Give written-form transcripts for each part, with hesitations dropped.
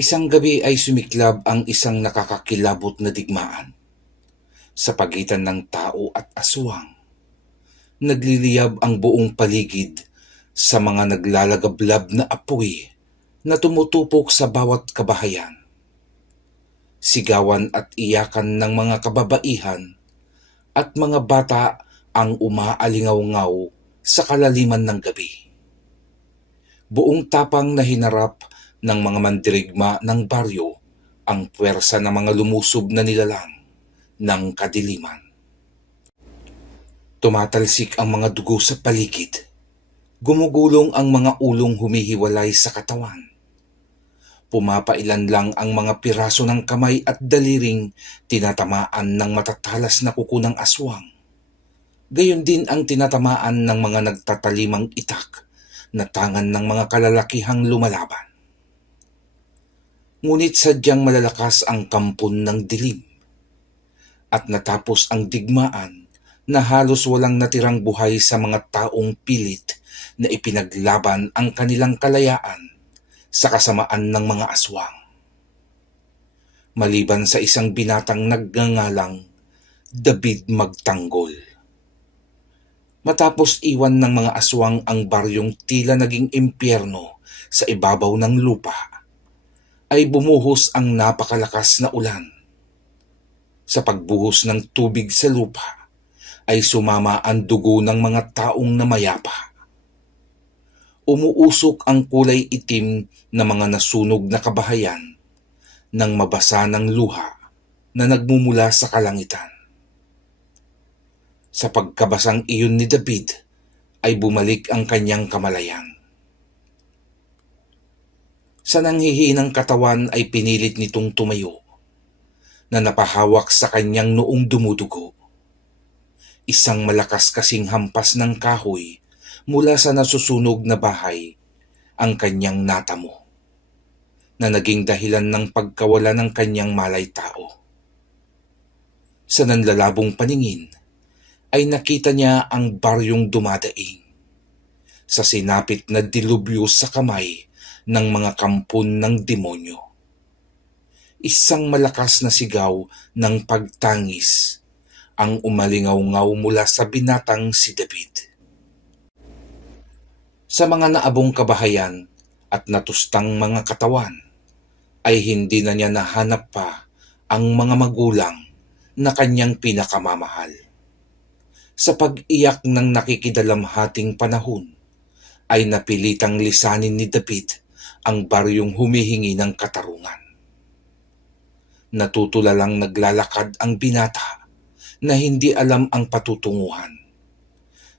Isang gabi ay sumiklab ang isang nakakakilabot na digmaan sa pagitan ng tao at aswang. Nagliliyab ang buong paligid sa mga naglalagablab na apoy na tumutupok sa bawat kabahayan. Sigawan at iyakan ng mga kababaihan at mga bata ang umaalingaw-ngaw sa kalaliman ng gabi. Buong tapang na hinarap ng mga mandirigma ng baryo ang puwersa ng mga lumusob na nilalang ng kadiliman. Tumatalsik ang mga dugo sa paligid. Gumugulong ang mga ulong humihiwalay sa katawan. Pumapailan lang ang mga piraso ng kamay at daliring tinatamaan ng matatalas na kuko ng aswang. Gayon din ang tinatamaan ng mga nagtatalimang itak na tangan ng mga kalalakihang lumalaban. Ngunit sadyang malalakas ang kampon ng dilim. At natapos ang digmaan na halos walang natirang buhay sa mga taong pilit na ipinaglaban ang kanilang kalayaan sa kasamaan ng mga aswang. Maliban sa isang binatang nagngangalang David Magtanggol. Matapos iwan ng mga aswang ang baryong tila naging impyerno sa ibabaw ng lupa, ay bumuhos ang napakalakas na ulan. Sa pagbuhos ng tubig sa lupa, ay sumama ang dugo ng mga taong namayapa. Umuusok ang kulay itim na mga nasunog na kabahayan nang mabasa ng luha na nagmumula sa kalangitan. Sa pagkabasang iyon ni David, ay bumalik ang kanyang kamalayan. Sa nanghihinang katawan ay pinilit nitong tumayo, na napahawak sa kanyang noong dumudugo. Isang malakas kasing hampas ng kahoy mula sa nasusunog na bahay ang kanyang natamo, na naging dahilan ng pagkawala ng kanyang malay tao. Sa nanlalabong paningin, ay nakita niya ang baryong dumadaing sa sinapit na dilubyo sa kamay ng mga kampon ng demonyo. Isang malakas na sigaw ng pagtangis ang umalingaw-ngaw mula sa binatang si David. Sa mga naabong kabahayan at natustang mga katawan, ay hindi na niya nahanap pa ang mga magulang na kanyang pinakamamahal. Sa pag-iyak ng nakikidalamhating panahon, ay napilitang lisanin ni David ang baryong humihingi ng katarungan. Natutulalang naglalakad ang binata na hindi alam ang patutunguhan.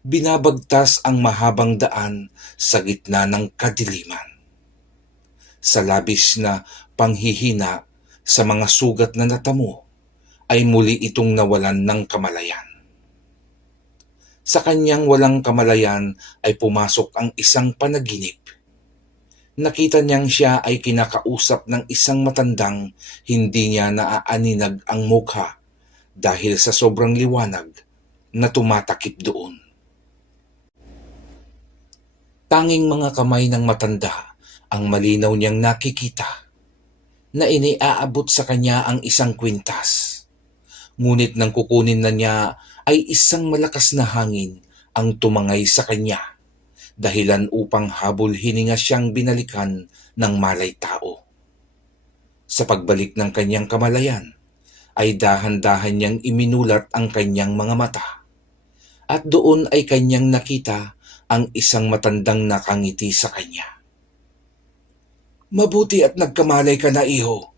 Binabagtas ang mahabang daan sa gitna ng kadiliman. Sa labis na panghihina sa mga sugat na natamo, ay muli itong nawalan ng kamalayan. Sa kanyang walang kamalayan ay pumasok ang isang panaginip. Nakita niyang siya ay kinakausap ng isang matandang hindi niya naaaninag ang mukha dahil sa sobrang liwanag na tumatakip doon. Tanging mga kamay ng matanda ang malinaw niyang nakikita, na iniaabot sa kanya ang isang kwintas. Ngunit nang kukunin na niya ay isang malakas na hangin ang tumangay sa kanya, dahilan upang habol hininga siyang binalikan ng malay tao. Sa pagbalik ng kanyang kamalayan, ay dahan-dahan niyang iminulat ang kanyang mga mata, at doon ay kanyang nakita ang isang matandang nakangiti sa kanya. "Mabuti at nagkamalay ka na, iho.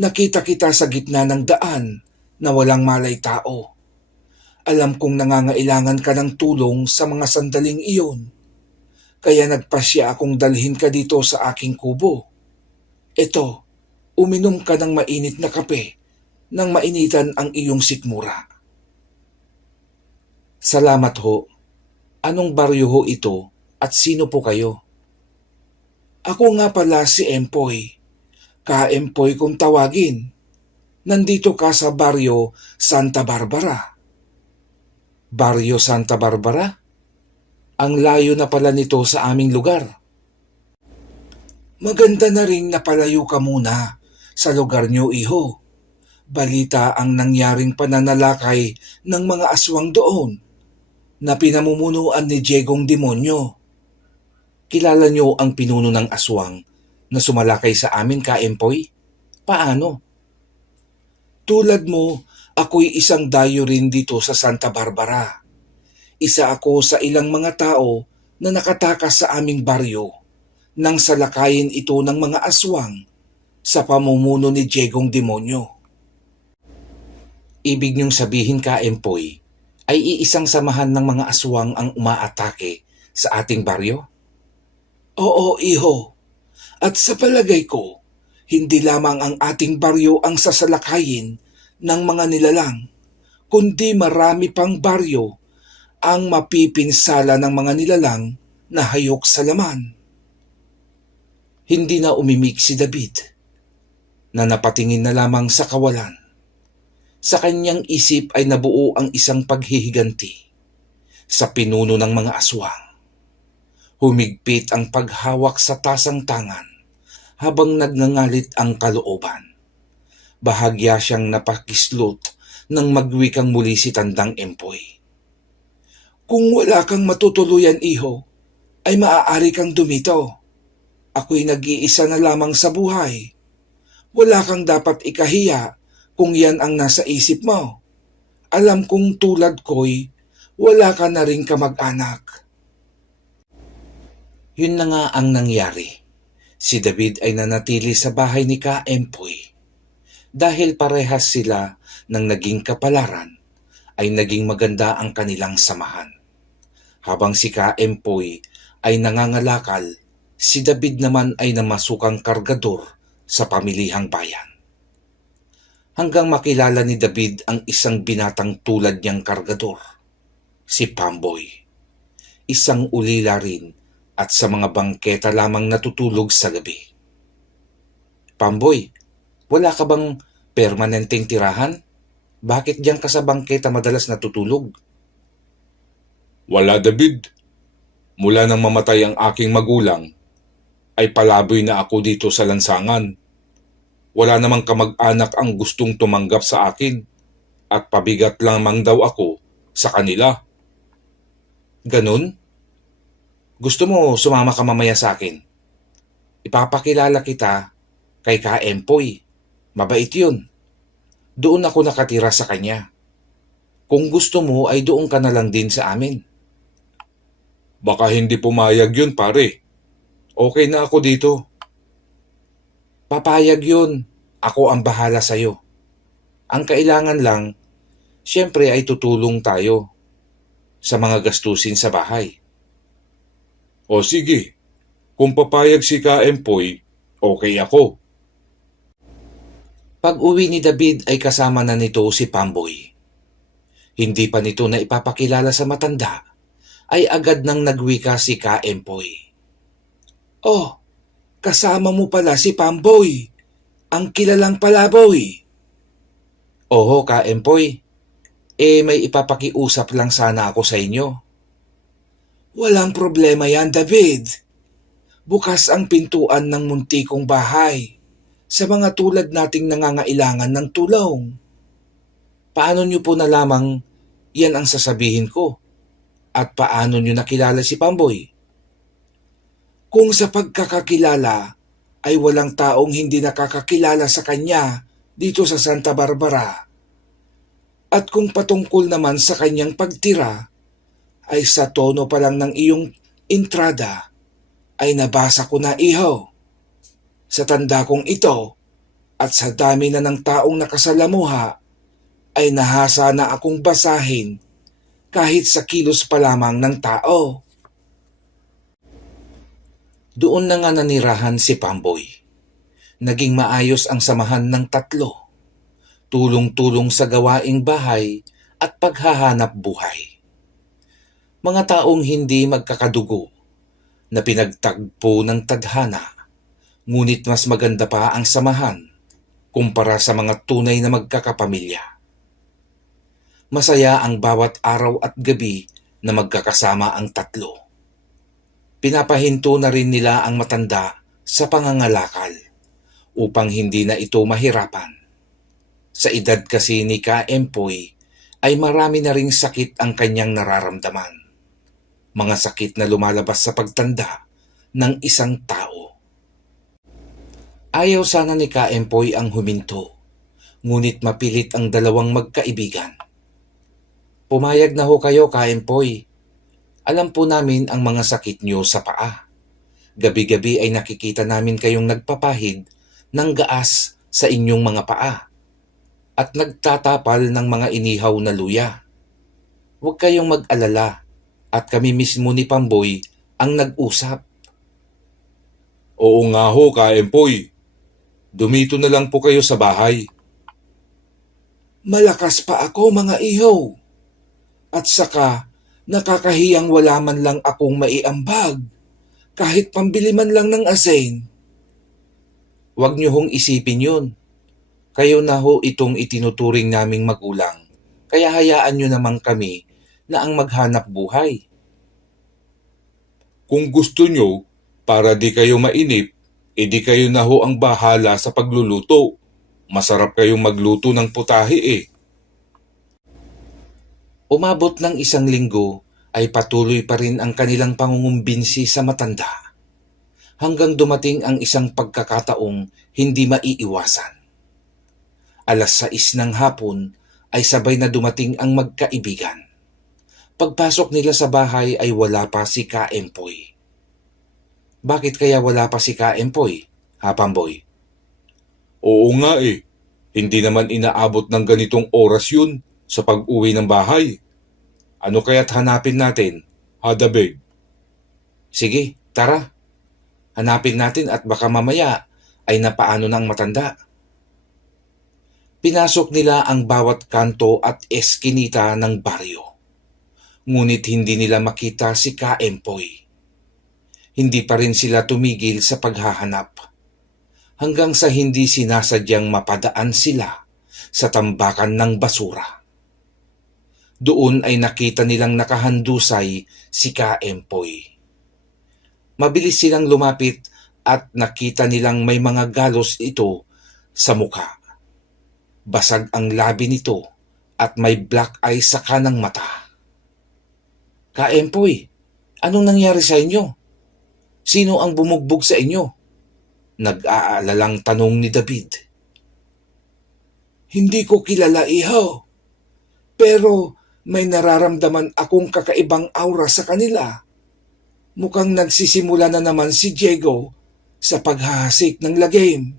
Nakita kita sa gitna ng daan na walang malay tao. Alam kong nangangailangan ka ng tulong sa mga sandaling iyon. Kaya nagpasya akong dalhin ka dito sa aking kubo. Ito, uminom ka ng mainit na kape nang mainitan ang iyong sikmura." "Salamat ho. Anong baryo ho ito at sino po kayo?" "Ako nga pala si Empoy. Ka-Empoy kung tawagin. Nandito ka sa baryo Santa Barbara." "Baryo Santa Barbara? Ang layo na pala nito sa aming lugar." Maganda na ring napalayo ka muna sa lugar niyo, iho. Balita ang nangyaring pananalakay ng mga aswang doon na pinamumunuan ni Diegong Demonyo. Kilala niyo ang pinuno ng aswang na sumalakay sa amin, Ka-Empoy? Paano? Tulad mo, ako'y isang dayo rin dito sa Santa Barbara. Isa ako sa ilang mga tao na nakatakas sa aming baryo nang salakayin ito ng mga aswang sa pamumuno ni Diegong Demonyo. Ibig niyong sabihin, Ka-Empoy, ay iisang samahan ng mga aswang ang umaatake sa ating baryo? Oo, iho. At sa palagay ko, hindi lamang ang ating baryo ang sasalakayin ng mga nilalang, kundi marami pang baryo ang mapipinsala ng mga nilalang na hayok sa laman. Hindi na umimik si David, na napatingin na lamang sa kawalan. Sa kanyang isip ay nabuo ang isang paghihiganti sa pinuno ng mga aswang. Humigpit ang paghawak sa tasang tangan habang nagngangalit ang kalooban. Bahagya siyang napakislot nang magwikang muli si Tandang Empoy. Kung wala kang matutuluyan, iho, ay maaari kang dumito. Ako'y nag-iisa na lamang sa buhay. Wala kang dapat ikahiya kung yan ang nasa isip mo. Alam kong tulad ko'y wala ka na ring kamag-anak. Yun na nga ang nangyari. Si David ay nanatili sa bahay ni Ka-Empoy. Dahil parehas sila ng naging kapalaran, ay naging maganda ang kanilang samahan. Habang si Ka-Empoy ay nangangalakal, si David naman ay namasukang kargador sa pamilihang bayan. Hanggang makilala ni David ang isang binatang tulad niyang kargador, si Pamboy. Isang ulila rin at sa mga bangketa lamang natutulog sa gabi. Pamboy, wala ka bang permanenteng tirahan? Bakit diyan ka sa bangketa madalas natutulog? Wala, David. Mula nang mamatay ang aking magulang, ay palaboy na ako dito sa lansangan. Wala namang kamag-anak ang gustong tumanggap sa akin at pabigat lamang daw ako sa kanila. Ganun? Gusto mo sumama ka mamaya sa akin? Ipapakilala kita kay Ka-Empoy. Mabait yun. Doon ako nakatira sa kanya. Kung gusto mo ay doon ka na lang din sa amin. Baka hindi pumayag yun, pare. Okay na ako dito. Papayag yun. Ako ang bahala sa'yo. Ang kailangan lang, syempre ay tutulong tayo sa mga gastusin sa bahay. O sige, kung papayag si Ka-Empoy, okay ako. Pag-uwi ni David ay kasama na nito si Pamboy. Hindi pa nito na ipapakilala sa matanda, ay agad nang nagwika si Ka-Empoy. Oh, kasama mo pala si Pamboy, ang kilalang palaboy. Oo, Ka-Empoy. May ipapakiusap lang sana ako sa inyo. Walang problema yan, David. Bukas ang pintuan ng muntikong bahay sa mga tulad nating nangangailangan ng tulong. Paano niyo po nalamang yan ang sasabihin ko? At paano niyo nakilala si Pamboy? Kung sa pagkakakilala ay walang taong hindi nakakakilala sa kanya dito sa Santa Barbara. At kung patungkol naman sa kanyang pagtira, ay sa tono pa lang ng iyong entrada ay nabasa ko na, iho. Sa tanda kong ito at sa dami na ng taong nakasalamuha ay nahasa na akong basahin kahit sa kilos pa lamang ng tao. Doon na nga nanirahan si Pamboy. Naging maayos ang samahan ng tatlo. Tulong-tulong sa gawaing bahay at paghahanap buhay. Mga taong hindi magkakadugo na pinagtagpo ng tadhana, ngunit mas maganda pa ang samahan kumpara sa mga tunay na magkakapamilya. Masaya ang bawat araw at gabi na magkakasama ang tatlo. Pinapahinto na rin nila ang matanda sa pangangalakal upang hindi na ito mahirapan. Sa edad kasi ni Ka-Empoy ay marami na ring sakit ang kanyang nararamdaman. Mga sakit na lumalabas sa pagtanda ng isang tao. Ayaw sana ni Ka-Empoy ang huminto, ngunit mapilit ang dalawang magkaibigan. Pumayag na ho kayo, Ka-Empoy. Alam po namin ang mga sakit niyo sa paa. Gabi-gabi ay nakikita namin kayong nagpapahid ng gaas sa inyong mga paa at nagtatapal ng mga inihaw na luya. Huwag kayong mag-alala at kami mismo ni Pamboy ang nag-usap. Oo nga ho, Ka-Empoy. Dumito na lang po kayo sa bahay. Malakas pa ako, mga ihaw. At saka, nakakahiyang wala man lang akong maiambag, kahit pambili man lang ng asin. Huwag niyo hong isipin yun. Kayo na ho itong itinuturing naming magulang, kaya hayaan niyo naman kami na ang maghanap buhay. Kung gusto niyo, para di kayo mainip, edi kayo na ho ang bahala sa pagluluto. Masarap kayong magluto ng putahe eh. Umabot ng 1 linggo ay patuloy pa rin ang kanilang pangungumbinsi sa matanda. Hanggang dumating ang isang pagkakataong hindi maiiwasan. 6:00 ng hapon ay sabay na dumating ang magkaibigan. Pagpasok nila sa bahay ay wala pa si Ka-Empoy. Bakit kaya wala pa si Ka-Empoy, ha Pamboy? Oo nga eh, hindi naman inaabot ng ganitong oras yun sa pag-uwi ng bahay. Ano kaya't hanapin natin, ha Dabeg? Sige, tara. Hanapin natin at baka mamaya ay napaano ng matanda. Pinasok nila ang bawat kanto at eskinita ng baryo. Ngunit hindi nila makita si Ka-Empoy. Hindi pa rin sila tumigil sa paghahanap. Hanggang sa hindi sinasadyang mapadaan sila sa tambakan ng basura. Doon ay nakita nilang nakahandusay si Ka-Empoy. Mabilis silang lumapit at nakita nilang may mga galos ito sa mukha. Basag ang labi nito at may black eye sa kanang mata. Ka-Empoy, anong nangyari sa inyo? Sino ang bumugbog sa inyo? Nag-aalalang tanong ni David. Hindi ko kilala, ihaw. Pero may nararamdaman akong kakaibang aura sa kanila. Mukhang nagsisimula na naman si Diego sa paghahasik ng lagim.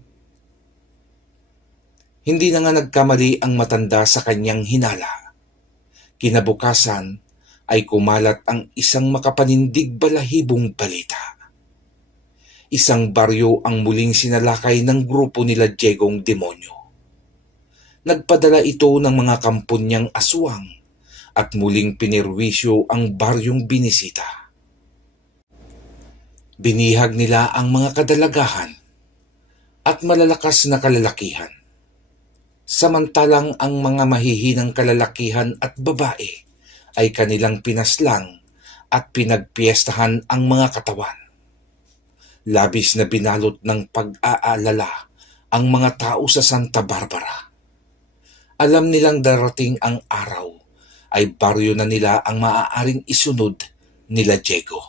Hindi na nga nagkamali ang matanda sa kanyang hinala. Kinabukasan ay kumalat ang isang makapanindig balahibong balita. Isang baryo ang muling sinalakay ng grupo nila Diegong Demonyo. Nagpadala ito ng mga kampon niyang aswang at muling pinirwisyo ang baryong binisita. Binihag nila ang mga kadalagahan at malalakas na kalalakihan. Samantalang ang mga mahihinang kalalakihan at babae ay kanilang pinaslang at pinagpiestahan ang mga katawan. Labis na binalot ng pag-aalala ang mga tao sa Santa Barbara. Alam nilang darating ang araw ay baryo na nila ang maaaring isunod nila Diego.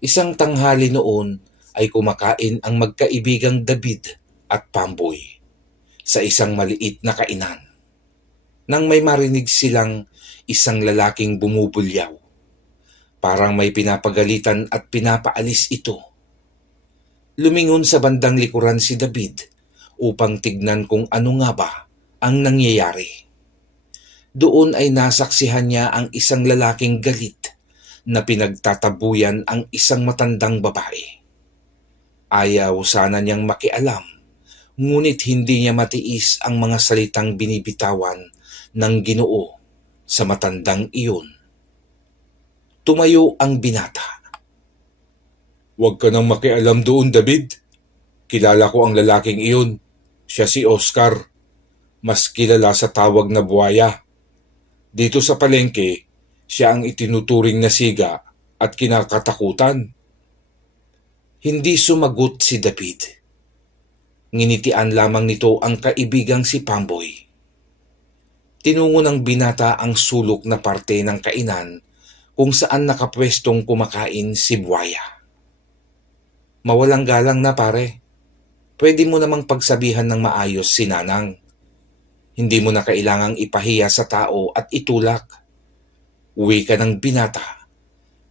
Isang tanghali noon ay kumakain ang magkaibigang David at Pamboy sa isang maliit na kainan. Nang may marinig silang isang lalaking bumubulyaw. Parang may pinapagalitan at pinapaalis ito. Lumingon sa bandang likuran si David upang tignan kung ano nga ba ang nangyayari. Doon ay nasaksihan niya ang isang lalaking galit na pinagtatabuyan ang isang matandang babae. Ayaw sana niyang makialam, ngunit hindi niya matiis ang mga salitang binibitawan ng Ginoo sa matandang iyon. Tumayo ang binata. Huwag ka nang makialam doon, David. Kilala ko ang lalaking iyon. Siya si Oscar. Mas kilala sa tawag na buwaya. Dito sa palengke, siya ang itinuturing na siga at kinakatakutan. Hindi sumagot si David. Nginitian lamang nito ang kaibigang si Pamboy. Tinungo ng binata ang sulok na parte ng kainan kung saan nakapwestong kumakain si Buwaya. Mawalang galang na pare. Pwede mo namang pagsabihan ng maayos si Nanang. Hindi mo na kailangang ipahiya sa tao at itulak. Uwi ka ng binata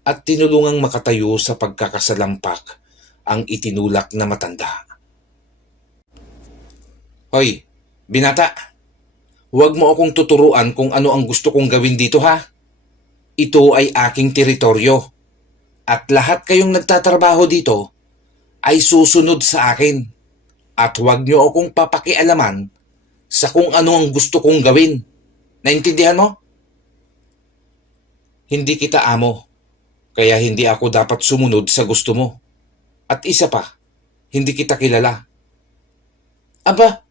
at tinulungang makatayo sa pagkakasalampak ang itinulak na matanda. Hoy, binata! Huwag mo akong tuturuan kung ano ang gusto kong gawin dito ha. Ito ay aking teritoryo. At lahat kayong nagtatrabaho dito ay susunod sa akin. At huwag niyo akong papakialaman sa kung ano ang gusto kong gawin. Naintindihan mo? Hindi kita amo, kaya hindi ako dapat sumunod sa gusto mo. At isa pa, hindi kita kilala. Aba,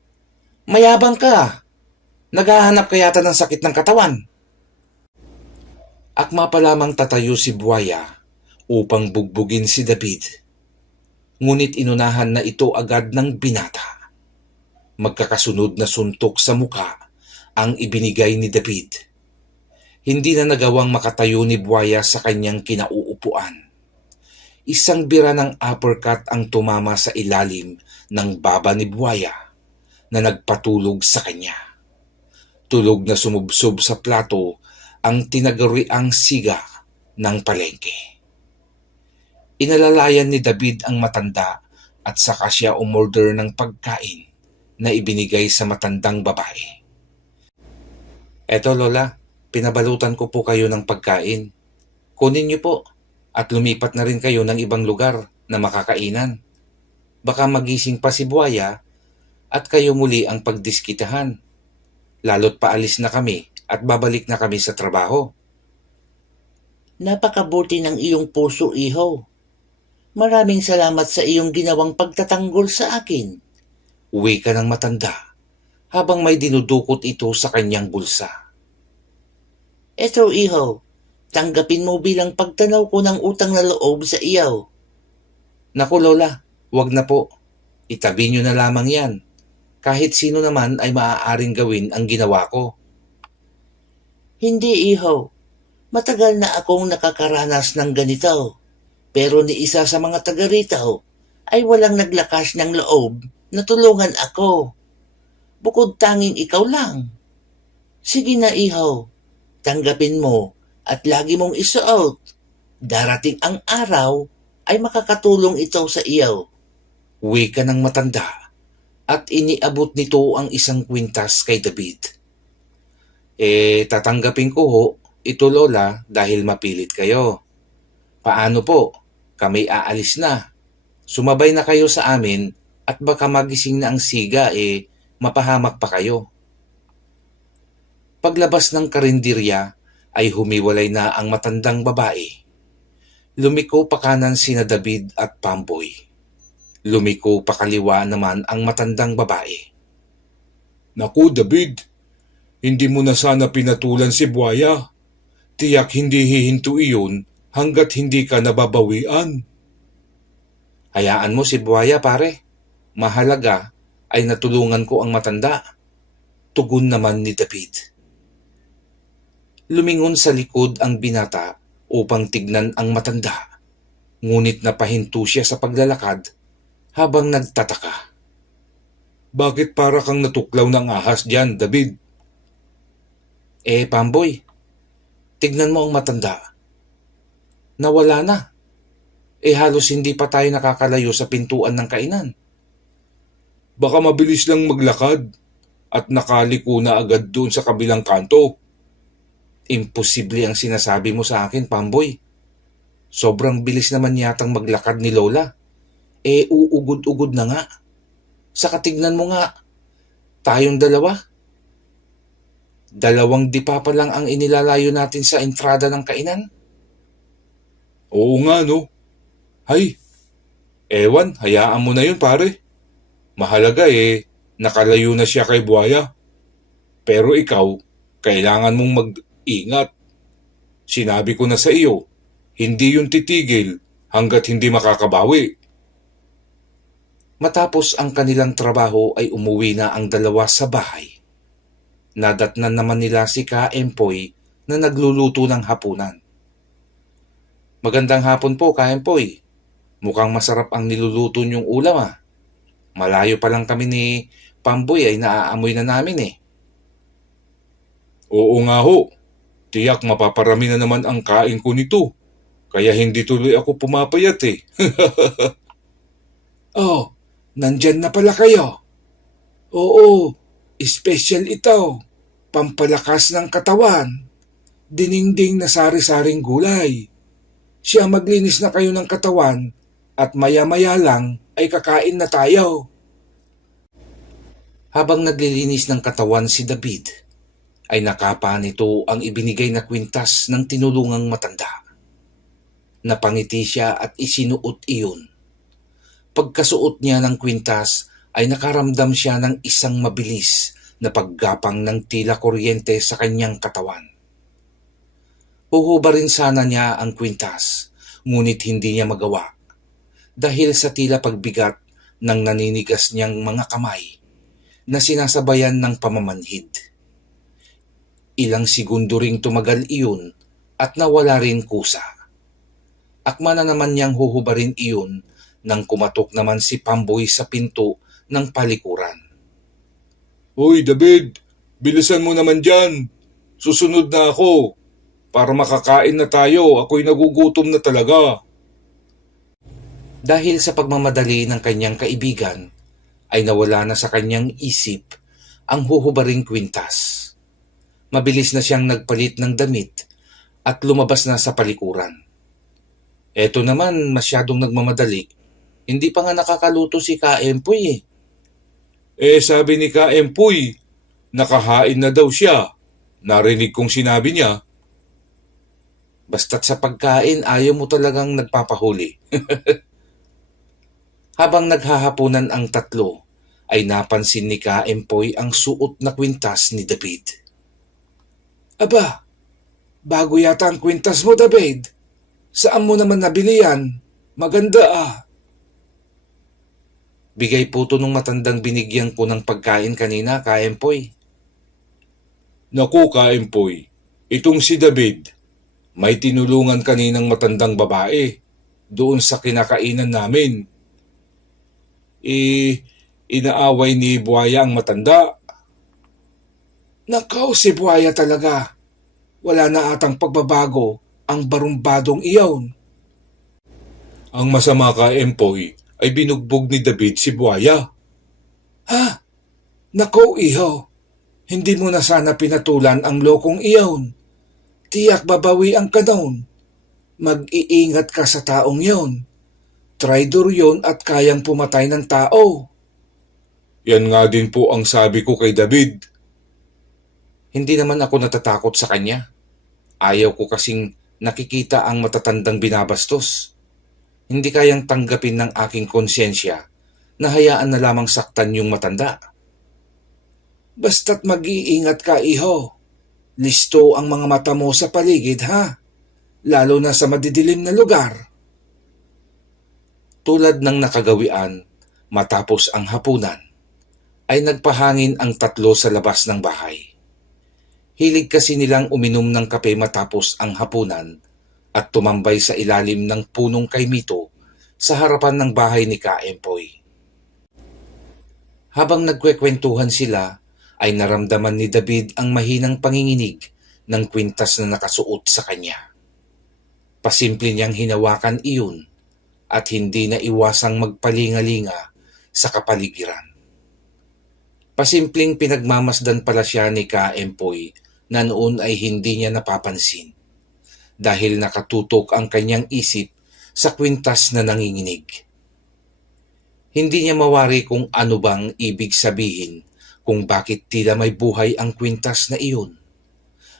mayabang ka. Naghahanap ka yata ng sakit ng katawan. Akma pa lamang tatayo si Buwaya upang bugbugin si David. Ngunit inunahan na ito agad ng binata. Magkakasunod na suntok sa muka ang ibinigay ni David. Hindi na nagawang makatayo ni Buwaya sa kanyang kinauupuan. Isang bira ng uppercut ang tumama sa ilalim ng baba ni Buwaya na nagpatulog sa kanya. Tulog na sumubsob sa plato ang tinaguriang siga ng palengke. Inalalayan ni David ang matanda at saka siya umorder ng pagkain na ibinigay sa matandang babae. Eto Lola, pinabalutan ko po kayo ng pagkain. Kunin niyo po at lumipat na rin kayo ng ibang lugar na makakainan. Baka magising pa si Buwaya at kayo muli ang pagdiskitahan. Lalo't paalis na kami at babalik na kami sa trabaho. Napakabuti ng iyong puso, iho. Maraming salamat sa iyong ginawang pagtatanggol sa akin. Uwi ka ng matanda habang may dinudukot ito sa kanyang bulsa. Eto, iho, tanggapin mo bilang pagtanaw ko ng utang na loob sa iyo. Naku Lola, wag na po. Itabi niyo na lamang yan. Kahit sino naman ay maaaring gawin ang ginawa ko. Hindi, iho. Matagal na akong nakakaranas ng ganito. Pero ni isa sa mga taga rito ay walang naglakas ng loob na tulungan ako. Bukod tanging ikaw lang. Sige na, iho. Tanggapin mo at lagi mong isuot. Darating ang araw ay makakatulong ito sa iyo. Uwi ka ng matanda at iniabot nito ang isang kwintas kay David. Tatanggapin ko ho, ito Lola dahil mapilit kayo. Paano po? Kami aalis na. Sumabay na kayo sa amin at baka magising na ang siga mapahamak pa kayo. Paglabas ng karinderya ay humiwalay na ang matandang babae. Lumiko pa kanan sina David at Pamboy. Lumiko pa kaliwa naman ang matandang babae. Naku David, hindi mo na sana pinatulan si Buwaya. Tiyak hindi hihinto iyon hanggat hindi ka nababawian. Hayaan mo si Buwaya pare. Mahalaga ay natulungan ko ang matanda. Tugon naman ni David. Lumingon sa likod ang binata upang tignan ang matanda. Ngunit napahinto siya sa paglalakad habang nagtataka. Bakit para kang natuklaw ng ahas diyan, David? Pamboy, tignan mo ang matanda. Nawala na. Halos hindi pa tayo nakakalayo sa pintuan ng kainan. Baka mabilis lang maglakad at nakaliko na agad doon sa kabilang kanto. Imposible ang sinasabi mo sa akin, Pamboy. Sobrang bilis naman yatang maglakad ni Lola. Uugod-ugod na nga. Saka tignan mo nga, tayong dalawa. Dalawang dipa pa lang ang inilalayo natin sa entrada ng kainan. Oo nga no. Hay, ewan, hayaan mo na yun pare. Mahalaga nakalayo na siya kay Buwaya. Pero ikaw, kailangan mong mag-ingat. Sinabi ko na sa iyo, hindi yun titigil hanggat hindi makakabawi. Matapos ang kanilang trabaho ay umuwi na ang dalawa sa bahay. Nadatnan naman nila si Ka-Empoy na nagluluto ng hapunan. "Magandang hapon po, Ka-Empoy. Mukhang masarap ang niluluto niyong ulam ah. Malayo pa lang kami ni Pamboy ay naaamoy na namin eh." "Oo nga ho. Tiyak mapaparami na naman ang kain ko nito. Kaya hindi tuloy ako pumapayat eh." "Oh, nandyan na pala kayo. Oo, special ito. Pampalakas ng katawan. Diningding na sari-saring gulay. Siya maglinis na kayo ng katawan at maya-maya lang ay kakain na tayo." Habang naglilinis ng katawan si David, ay nakapa nito ang ibinigay na kwintas ng tinulungang matanda. Napangiti siya at isinuot iyon. Pagkasuot niya ng kwintas ay nakaramdam siya ng isang mabilis na paggapang ng tila kuryente sa kanyang katawan. Huhubarin sana niya ang kwintas, ngunit hindi niya magawa dahil sa tila pagbigat ng naninigas niyang mga kamay na sinasabayan ng pamamanhid. Ilang segundo ring tumagal iyon at nawala rin kusa. Akma na naman niyang huhubarin iyon nang kumatok naman si Pamboy sa pinto ng palikuran. "Hoy David, bilisan mo naman dyan. Susunod na ako. Para makakain na tayo, ako'y nagugutom na talaga." Dahil sa pagmamadali ng kanyang kaibigan, ay nawala na sa kanyang isip ang huhubaring kwintas. Mabilis na siyang nagpalit ng damit at lumabas na sa palikuran. Eto naman masyadong nagmamadali. Hindi pa nga nakakaluto si Ka-Empoy eh. Sabi ni Ka-Empoy, nakahain na daw siya. Narinig kong sinabi niya. Basta't sa pagkain ayaw mo talagang nagpapahuli. Habang naghahapunan ang tatlo, ay napansin ni Ka-Empoy ang suot na kwintas ni David. "Aba, bago yata ang kwintas mo, David. Saan mo naman nabili yan? Maganda ah." "Bigay po to nung matandang binigyan ko ng pagkain kanina, Ka-Empoy." "Naku, Ka-Empoy, itong si David, may tinulungan kaninang matandang babae doon sa kinakainan namin. Inaaway ni Buhaya ang matanda." "Nakaw, si Buhaya talaga. Wala na atang pagbabago ang barumbadong iyon." "Ang masama, Ka-Empoy, ay binugbog ni David si Buhaya." "Ha? Nako iho, hindi mo na sana pinatulan ang lokong iyon. Tiyak babawi ang kanon. Mag-iingat ka sa taong yon. Traidor yon at kayang pumatay ng tao." "Yan nga din po ang sabi ko kay David." "Hindi naman ako natatakot sa kanya. Ayaw ko kasing nakikita ang matatandang binabastos. Hindi kayang tanggapin ng aking konsyensya na hayaan na lamang saktan yung matanda." "Basta't mag-iingat ka, iho. Listo ang mga mata mo sa paligid, ha? Lalo na sa madidilim na lugar." Tulad ng nakagawian, matapos ang hapunan, ay nagpahangin ang tatlo sa labas ng bahay. Hilig kasi nilang uminom ng kape matapos ang hapunan at tumambay sa ilalim ng punong kaimito sa harapan ng bahay ni Ka-Empoy. Habang nagkwekwentuhan sila, ay naramdaman ni David ang mahinang panginginig ng kwintas na nakasuot sa kanya. Pasimple niyang hinawakan iyon at hindi na iwasang magpalingalinga sa kapaligiran. Pasimpleng pinagmamasdan pala siya ni Ka-Empoy na noon ay hindi niya napapansin dahil nakatutok ang kanyang isip sa kwintas na nanginginig. Hindi niya mawari kung ano bang ibig sabihin kung bakit tila may buhay ang kwintas na iyon.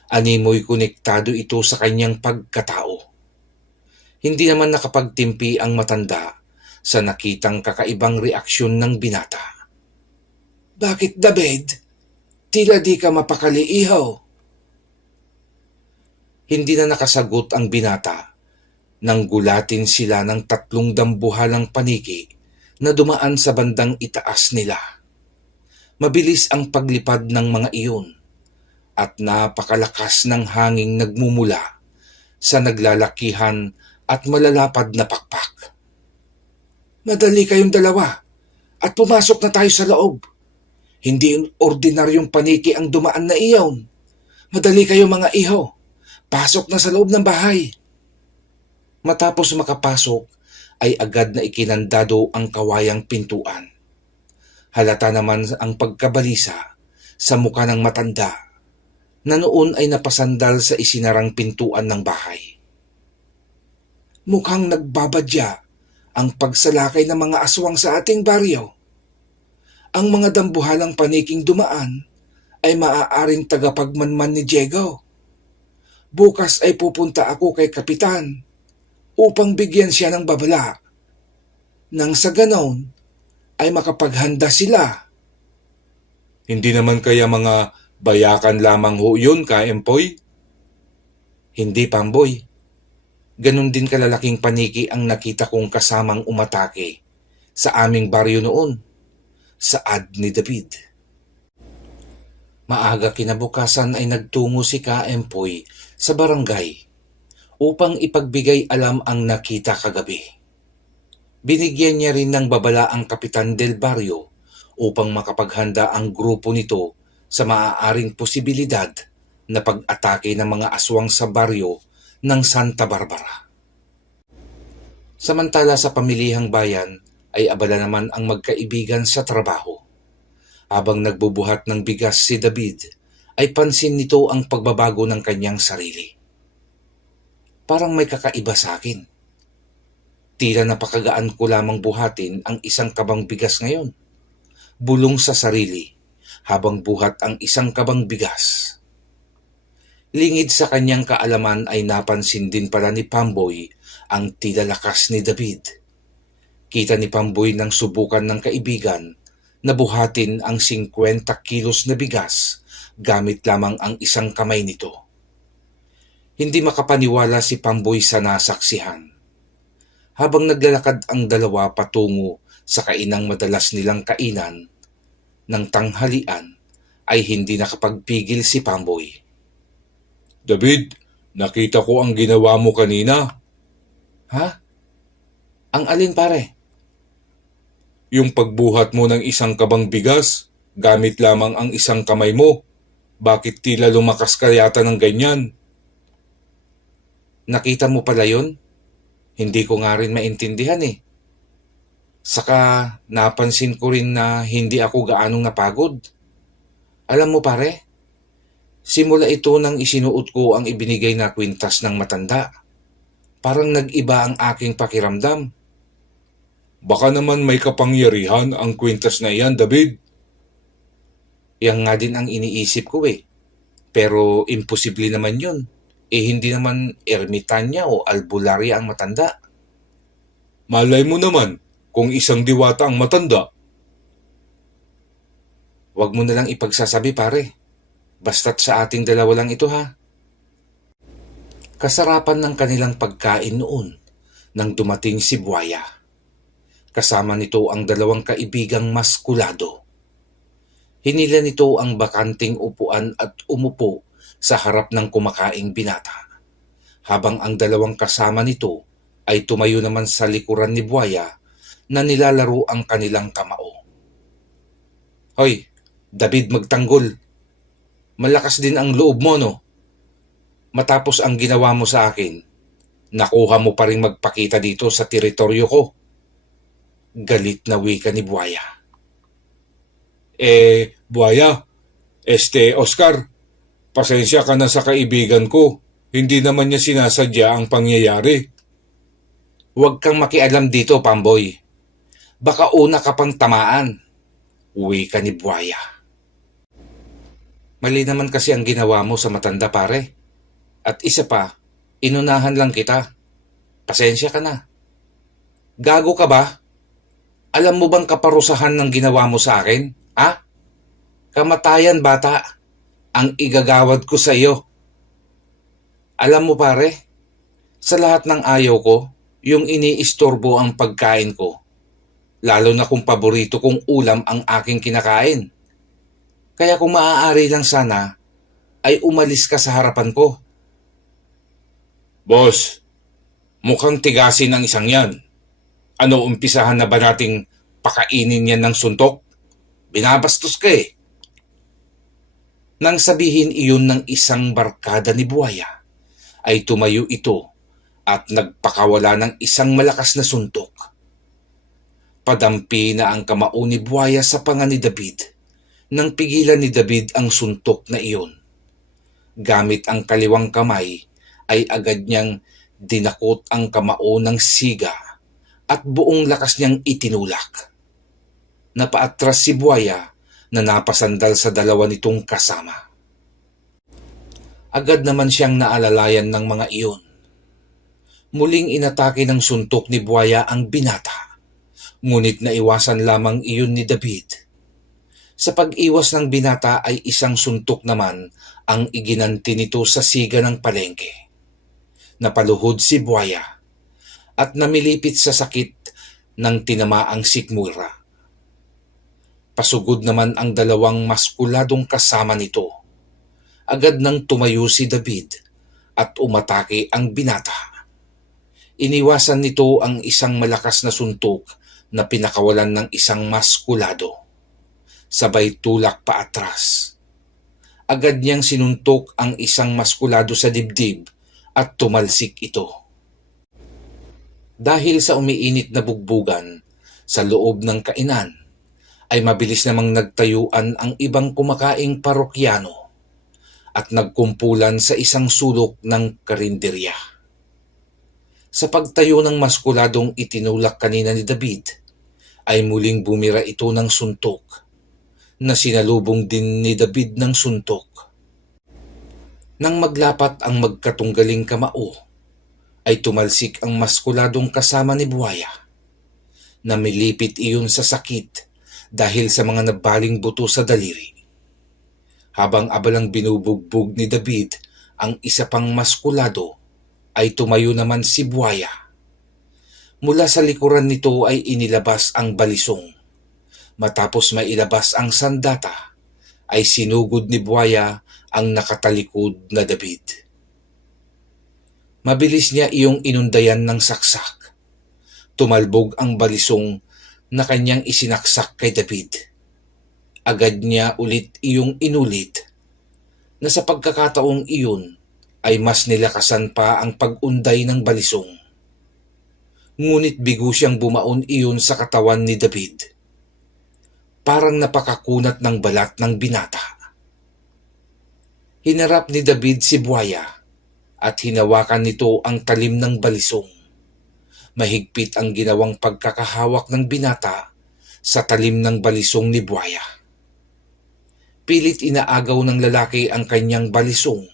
Animoy konektado ito sa kanyang pagkatao. Hindi naman nakapagtimpi ang matanda sa nakitang kakaibang reaksyon ng binata. "Bakit, David? Tila di ka mapakali, iho." Hindi na nakasagot ang binata nang gulatin sila ng tatlong dambuhalang paniki na dumaan sa bandang itaas nila. Mabilis ang paglipad ng mga iyon at napakalakas ng hanging nagmumula sa naglalakihan at malalapad na pakpak. Madali kayong dalawa at pumasok na tayo sa loob. Hindi ordinaryong paniki ang dumaan na iyon. Madali kayo mga iho. Pasok na sa loob ng bahay. Matapos makapasok ay agad na ikinandado ang kawayang pintuan. Halata naman ang pagkabalisa sa mukha ng matanda na noon ay napasandal sa isinarang pintuan ng bahay. Mukhang nagbabadya ang pagsalakay ng mga aswang sa ating baryo. Ang mga dambuhalang paniking dumaan ay maaaring tagapagmanman ni Diego. Bukas ay pupunta ako kay Kapitan upang bigyan siya ng babala. Nang sa ganon ay makapaghanda sila. Hindi naman kaya mga bayakan lamang ho yun, Ka-Empoy? Hindi, Pamboy. Ganon din kalalaking paniki ang nakita kong kasamang umatake sa aming baryo noon, saad ni David. Maaga kinabukasan ay nagtungo si Ka-Empoy sa barangay upang ipagbigay alam ang nakita kagabi. Binigyan niya rin ng babala ang Kapitan del Barrio upang makapaghanda ang grupo nito sa maaaring posibilidad na pag-atake ng mga aswang sa baryo ng Santa Barbara. Samantala sa pamilihang bayan ay abala naman ang magkaibigan sa trabaho. Habang nagbubuhat ng bigas si David, ay pansin nito ang pagbabago ng kanyang sarili. Parang may kakaiba sa akin. Tila napakagaan ko lamang buhatin ang isang kabang bigas ngayon. Bulong sa sarili, habang buhat ang isang kabang bigas. Lingid sa kanyang kaalaman ay napansin din pala ni Pamboy ang tila lakas ni David. Kita ni Pamboy nang subukan ng kaibigan na buhatin ang 50 kilos na bigas gamit lamang ang isang kamay nito. Hindi makapaniwala si Pamboy sa nasaksihan. Habang naglalakad ang dalawa patungo sa kainang madalas nilang kainan, ng tanghalian ay hindi nakapagpigil si Pamboy. David, nakita ko ang ginawa mo kanina. Ha? Ang alin pare? Yung pagbuhat mo ng isang kabang bigas, gamit lamang ang isang kamay mo. Bakit tila lumakas ka yata ng ganyan? Nakita mo pala yun? Hindi ko nga rin maintindihan eh. Saka napansin ko rin na hindi ako gaanong napagod. Alam mo pare, simula ito nang isinuot ko ang ibinigay na kwintas ng matanda. Parang nag-iba ang aking pakiramdam. Baka naman may kapangyarihan ang kwintas na iyan, David. Yang nga din ang iniisip ko eh. Pero imposible naman yun. Hindi naman ermitanya o albularya ang matanda. Malay mo naman kung isang diwata ang matanda. Huwag mo na lang ipagsasabi pare. Basta't sa ating dalawa lang ito ha. Kasarapan ng kanilang pagkain noon nang dumating si Buaya. Kasama nito ang dalawang kaibigang maskulado. Hinila nito ang bakanting upuan at umupo sa harap ng kumakaing binata, habang ang dalawang kasama nito ay tumayo naman sa likuran ni Buaya na nilalaro ang kanilang kamao. Hoy, David magtanggol. Malakas din ang loob mo no? Matapos ang ginawa mo sa akin, nakuha mo pa rin magpakita dito sa teritoryo ko. Galit na wika ni Buaya. Buaya, Oscar, pasensya ka na sa kaibigan ko. Hindi naman niya sinasadya ang pangyayari. Huwag kang makialam dito, Pamboy. Baka una ka pang tamaan. Wika ni Buaya. Mali naman kasi ang ginawa mo sa matanda pare. At isa pa, inunahan lang kita. Pasensya ka na. Gago ka ba? Alam mo bang kaparusahan ng ginawa mo sa akin? Ha? Kamatayan bata, ang igagawad ko sa iyo. Alam mo pare, sa lahat ng ayaw ko, yung iniistorbo ang pagkain ko. lalo na kung paborito kong ulam ang aking kinakain. Kaya kung maaari lang sana, ay umalis ka sa harapan ko. Boss, mukhang tigasin ang isang yan. Ano, umpisahan na ba nating pakainin yan ng suntok? Binabastos ka eh. Nang sabihin iyon ng isang barkada ni Buwaya, ay tumayo ito at nagpakawala ng isang malakas na suntok. Padampi na ang kamao ni Buwaya sa panga ni David nang pigilan ni David ang suntok na iyon. Gamit ang kaliwang kamay ay agad niyang dinakot ang kamao ng siga at buong lakas niyang itinulak. Napaatras si Buwaya na napasandal sa dalawa nitong kasama. Agad naman siyang naalalayan ng mga iyon. Muling inatake ng suntok ni Buwaya ang binata, ngunit naiwasan lamang iyon ni David. Sa pag-iwas ng binata ay isang suntok naman ang iginanti nito sa siga ng palengke. Napaluhod si Buwaya at namilipit sa sakit ng tinamaang sikmura. Pasugod naman ang dalawang maskuladong kasama nito. Agad nang tumayo si David at umatake ang binata. Iniwasan nito ang isang malakas na suntok na pinakawalan ng isang maskulado. Sabay tulak paatras. Agad niyang sinuntok ang isang maskulado sa dibdib at tumalsik ito. Dahil sa umiinit na bugbugan sa loob ng kainan, ay mabilis namang nagtayuan ang ibang kumakaing parokyano at nagkumpulan sa isang sulok ng karinderya. Sa pagtayo ng maskuladong itinulak kanina ni David, ay muling bumira ito ng suntok na sinalubong din ni David ng suntok. Nang maglapat ang magkatunggaling kamao, ay tumalsik ang maskuladong kasama ni Buwaya. Namilipit iyon sa sakit dahil sa mga nabaling buto sa daliri. Habang abalang binubugbog ni David ang isa pang maskulado, ay tumayo naman si Buwaya. Mula sa likuran nito ay inilabas ang balisong. Matapos mailabas ang sandata, ay sinugod ni Buwaya ang nakatalikod na David. Mabilis niya iyong inundayan ng saksak. Tumalbog ang balisong na kanyang isinaksak kay David. Agad niya ulit iyong inulit na sa pagkakataong iyon ay mas nilakasan pa ang pag-unday ng balisong. Ngunit bigo siyang bumaon iyon sa katawan ni David. Parang napakakunat ng balat ng binata. Hinarap ni David si Buwaya at hinawakan nito ang talim ng balisong. Mahigpit ang ginawang pagkakahawak ng binata sa talim ng balisong ni Buwaya. Pilit inaagaw ng lalaki ang kanyang balisong,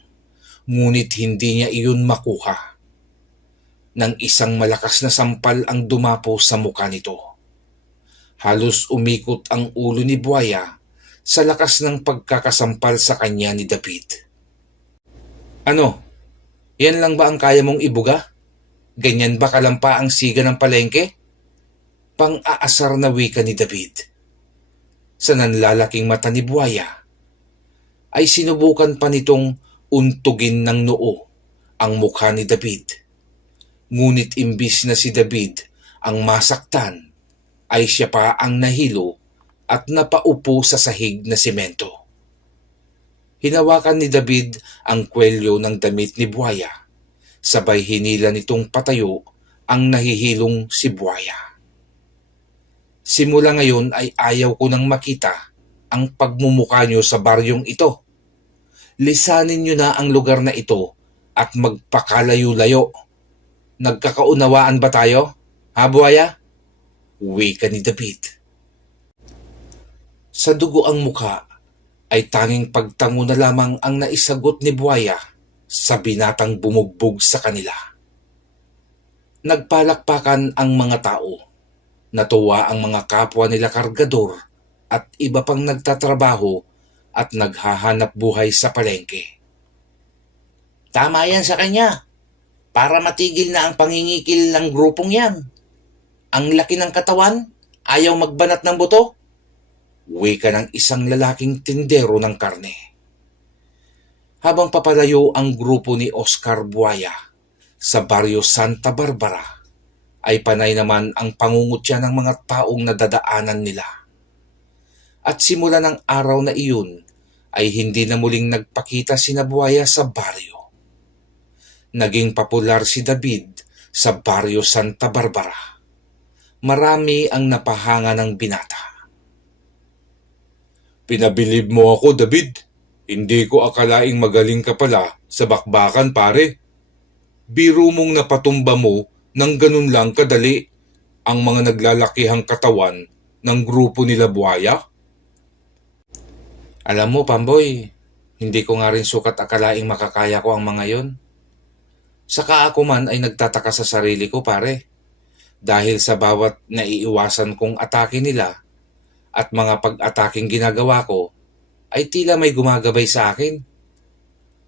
ngunit hindi niya iyon makuha. Nang isang malakas na sampal ang dumapo sa muka nito. Halos umikot ang ulo ni Buwaya sa lakas ng pagkakasampal sa kanya ni David. Ano? Yan lang ba ang kaya mong ibuga? Ganyan ba kalampa ang siga ng palengke? Pang-aasar na wika ni David. Sa nanlalaking mata ni Buwaya, ay sinubukan pa nitong untugin ng noo ang mukha ni David. Ngunit imbis na si David ang masaktan, ay siya pa ang nahilo at napaupo sa sahig na semento. Hinawakan ni David ang kwelyo ng damit ni Buwaya. Sabay hinila nitong patayo ang nahihilong si Buwaya. Simula ngayon ay ayaw ko nang makita ang pagmumukha nyo sa baryong ito. Lisanin nyo na ang lugar na ito at magpakalayo-layo. Nagkakaunawaan ba tayo? Ha, Buwaya? Wika ni David. Sa dugo ang mukha ay tanging pagtango na lamang ang naisagot ni Buwaya sa binatang bumugbog sa kanila. Nagpalakpakan ang mga tao. Natuwa ang mga kapwa nila kargador at iba pang nagtatrabaho at naghahanap buhay sa palengke. Tama yan sa kanya. Para matigil na ang pangingikil ng grupong yan. Ang laki ng katawan Ayaw magbanat ng buto? Wika ng isang lalaking tindero ng karne. Habang papalayo ang grupo ni Oscar Buaya sa baryo Santa Barbara, ay panay naman ang pangungutya ng mga taong nadadaanan nila. At simula ng araw na iyon, ay hindi na muling nagpakita sina Buaya sa baryo. Naging popular si David sa baryo Santa Barbara. Marami ang napahanga ng binata. Pinabilib mo ako, David. Hindi ko akalaing magaling ka pala sa bakbakan, pare. Biro mong napatumba mo ng ganun lang kadali ang mga naglalakihang katawan ng grupo nila Buaya. Alam mo, Pamboy, hindi ko nga rin sukat akalaing makakaya ko ang mga yon. Saka ako man ay nagtataka sa sarili ko, pare. Dahil sa bawat naiiwasan kong atake nila at mga pag-ataking ginagawa ko, ay tila may gumagabay sa akin.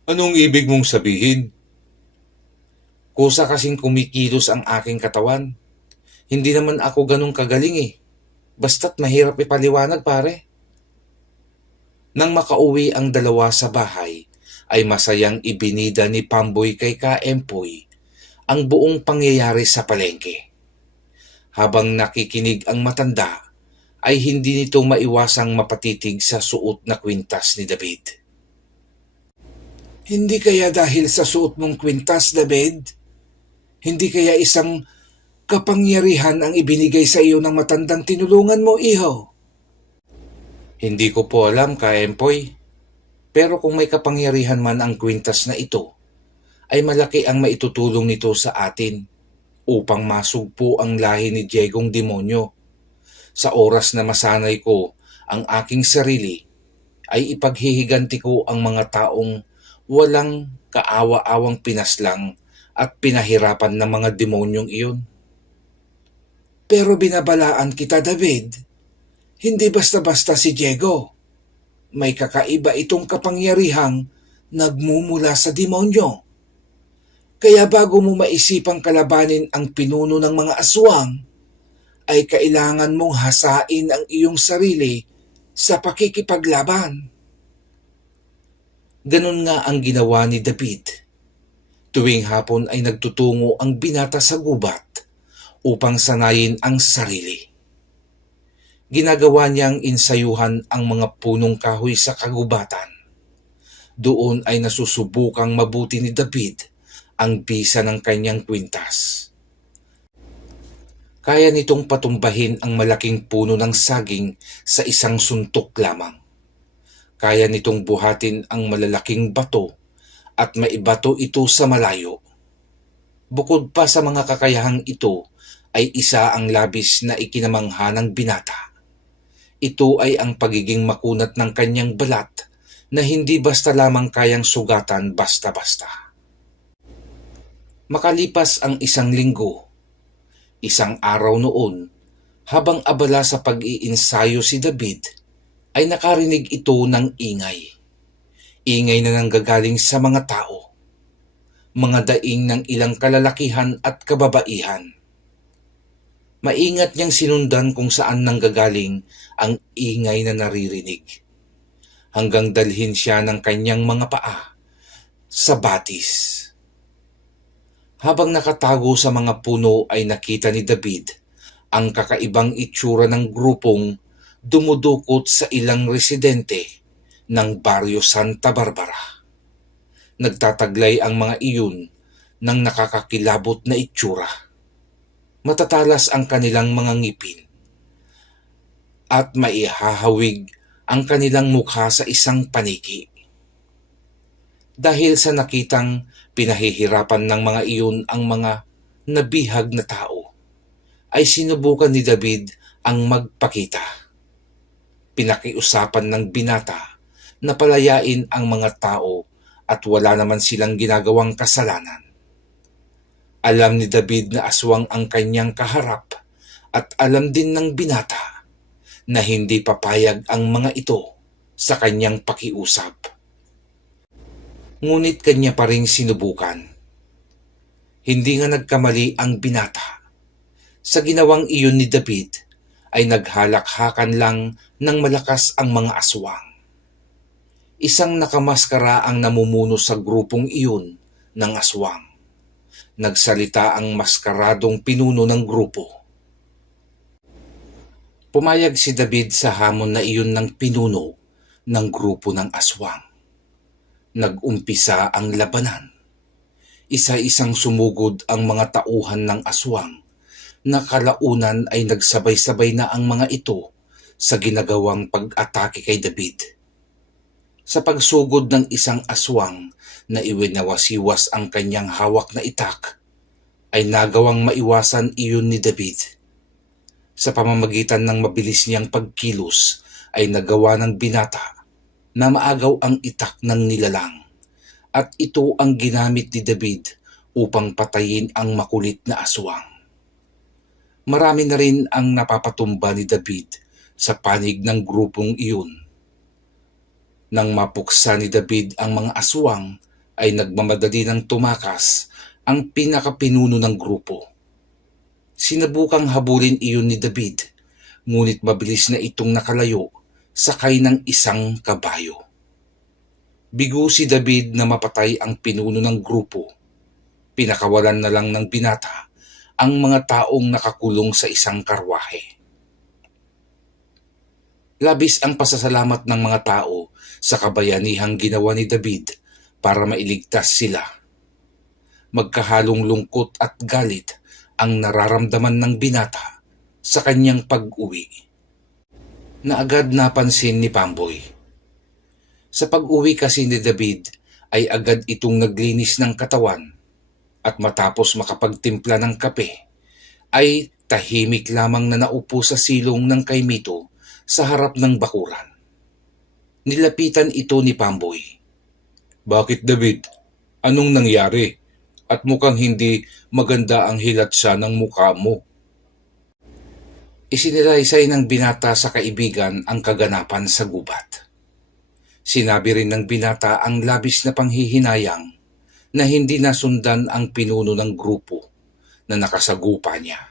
Anong ibig mong sabihin? Kusa kasing kumikilos ang aking katawan. Hindi naman ako ganun kagaling eh. Basta't mahirap ipaliwanag, pare. Nang makauwi ang dalawa sa bahay, ay masayang ibinida ni Pamboy kay Kaempoy ang buong pangyayari sa palengke. Habang nakikinig ang matanda, ay hindi nito maiwasang mapatitig sa suot na kwintas ni David. Hindi kaya dahil sa suot mong kwintas, David? Hindi kaya isang kapangyarihan ang ibinigay sa iyo ng matandang tinulungan mo, iho? Hindi ko po alam, Kaempoy. Pero kung may kapangyarihan man ang kwintas na ito, ay malaki ang maitutulong nito sa atin upang masugpo ang lahi ni Diegong Demonyo. Sa oras na masanay ko ang aking sarili, ay ipaghihiganti ko ang mga taong walang kaawa-awang pinaslang at pinahirapan ng mga demonyong iyon. Pero binabalaan kita, David. Hindi basta-basta si Diego. May kakaiba itong kapangyarihang nagmumula sa demonyo. Kaya bago mo maisipang kalabanin ang pinuno ng mga aswang, ay kailangan mong hasain ang iyong sarili sa pakikipaglaban. Ganun nga ang ginawa ni David. Tuwing hapon ay nagtutungo ang binata sa gubat upang sanayin ang sarili. Ginagawa niyang insayuhan ang mga punong kahoy sa kagubatan. Doon ay nasusubukang mabuti ni David ang bisa ng kanyang kwintas. Kaya nitong patumbahin ang malaking puno ng saging sa isang suntok lamang. Kaya nitong buhatin ang malalaking bato at maibato ito sa malayo. Bukod pa sa mga kakayahang ito, ay isa ang labis na ikinamangha ng binata. Ito ay ang pagiging makunat ng kanyang balat na hindi basta lamang kayang sugatan basta-basta. Makalipas ang isang linggo, isang araw noon, habang abala sa pag-iinsayo si David, ay nakarinig ito ng ingay. Ingay na nanggagaling sa mga tao. Mga daing ng ilang kalalakihan at kababaihan. Maingat niyang sinundan kung saan nanggagaling ang ingay na naririnig. Hanggang dalhin siya ng kanyang mga paa sa batis. Habang nakatago sa mga puno ay nakita ni David ang kakaibang itsura ng grupong dumudukot sa ilang residente ng baryo Santa Barbara. Nagtataglay ang mga iyon ng nakakakilabot na itsura. Matatalas ang kanilang mga ngipin at maihahawig ang kanilang mukha sa isang paniki. Dahil sa nakitang pinahihirapan ng mga iyon ang mga nabihag na tao, ay sinubukan ni David ang magpakita. Pinakiusapan ng binata na palayain ang mga tao at wala naman silang ginagawang kasalanan. Alam ni David na aswang ang kanyang kaharap at alam din ng binata na hindi papayag ang mga ito sa kanyang pakiusap. Ngunit kanya pa ring sinubukan. Hindi nga nagkamali ang binata. Sa ginawang iyon ni David ay naghalakhakan lang ng malakas ang mga aswang. Isang nakamaskara ang namumuno sa grupong iyon ng aswang. Nagsalita ang maskaradong pinuno ng grupo. Pumayag si David sa hamon na iyon ng pinuno ng grupo ng aswang. Nag-umpisa ang labanan. Isa-isang sumugod ang mga tauhan ng aswang na kalaunan ay nagsabay-sabay na ang mga ito sa ginagawang pag-atake kay David. Sa pagsugod ng isang aswang na iwinawasiwas ang kanyang hawak na itak, ay nagawang maiwasan iyon ni David. Sa pamamagitan ng mabilis niyang pagkilos ay nagawa ng binata na maagaw ang itak ng nilalang, at ito ang ginamit ni David upang patayin ang makulit na aswang. Marami na rin ang napapatumba ni David sa panig ng grupong iyon. Nang mapuksa ni David ang mga aswang, ay nagmamadali ng tumakas ang pinakapinuno ng grupo. Sinabukang habulin iyon ni David, ngunit mabilis na itong nakalayo sakay ng isang kabayo. Bigo si David na mapatay ang pinuno ng grupo. Pinakawalan na lang ng binata ang mga taong nakakulong sa isang karwahe. Labis ang pasasalamat ng mga tao sa kabayanihang ginawa ni David para mailigtas sila. Magkahalong lungkot at galit ang nararamdaman ng binata sa kanyang pag-uwi, na agad napansin ni Pamboy. Sa pag-uwi kasi ni David ay agad itong naglinis ng katawan, at matapos makapagtimpla ng kape ay tahimik lamang na naupo sa silong ng kay Mito sa harap ng bakuran. Nilapitan ito ni Pamboy. "Bakit, David? Anong nangyari? At mukhang hindi maganda ang hilatsa ng mukha mo." Isinalaysay ng binata sa kaibigan ang kaganapan sa gubat. Sinabi rin ng binata ang labis na panghihinayang na hindi nasundan ang pinuno ng grupo na nakasagupa niya.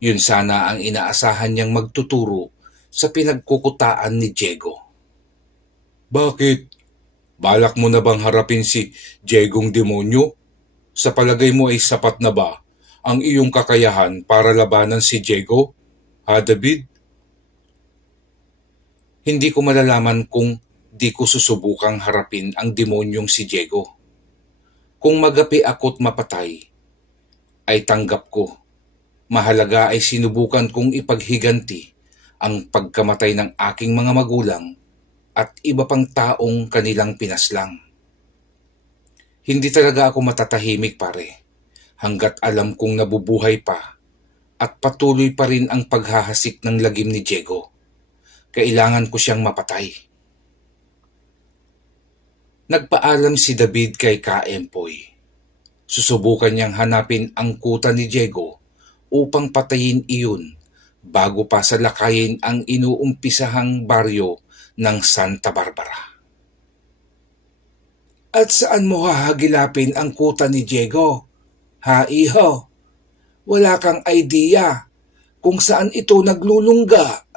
Yun sana ang inaasahan niyang magtuturo sa pinagkukutaan ni Diego. "Bakit? Balak mo na bang harapin si Diegong demonyo? Sa palagay mo ay sapat na ba ang iyong kakayahan para labanan si Diego, ha David?" Hindi ko malalaman kung di ko susubukang harapin ang demonyong si Diego. Kung magapi ako't mapatay, ay tanggap ko. Mahalaga ay sinubukan kong ipaghiganti ang pagkamatay ng aking mga magulang at iba pang taong kanilang pinaslang. Hindi talaga ako matatahimik, pare, hanggat alam kong nabubuhay pa at patuloy pa rin ang paghahasik ng lagim ni Diego. Kailangan ko siyang mapatay. Nagpaalam si David kay Kaempoy. Susubukan niyang hanapin ang kuta ni Diego upang patayin iyon bago pa salakayin ang inuumpisahang baryo ng Santa Barbara. "At saan mo hahagilapin ang kuta ni Diego? Ha, iho? Wala kang idea kung saan ito naglulungga?"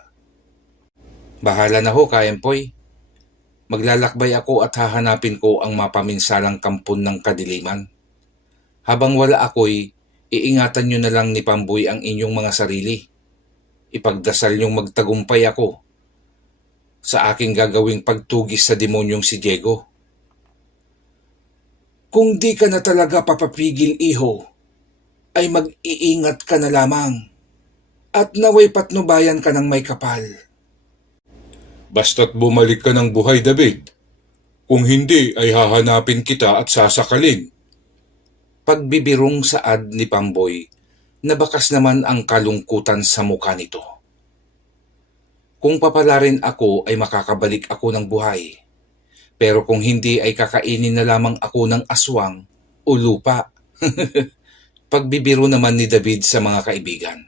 "Bahala na ho, Kaempoy. Maglalakbay ako at hahanapin ko ang mapaminsalang kampon ng kadiliman. Habang wala ako'y iingatan nyo na lang ni Pamboy ang inyong mga sarili. Ipagdasal nyong magtagumpay ako sa aking gagawing pagtugis sa demonyong si Diego." "Kung di ka na talaga papapigil, iho, ay mag-iingat ka na lamang at naway patnubayan ka ng may kapal." "Basta't bumalik ka ng buhay, David. Kung hindi ay hahanapin kita at sasakalin." Pagbibirong saad ni Pamboy, nabakas naman ang kalungkutan sa mukha nito. "Kung papalarin ako ay makakabalik ako ng buhay. Pero kung hindi ay kakainin na lamang ako ng aswang o lupa." Pagbibiro naman ni David sa mga kaibigan.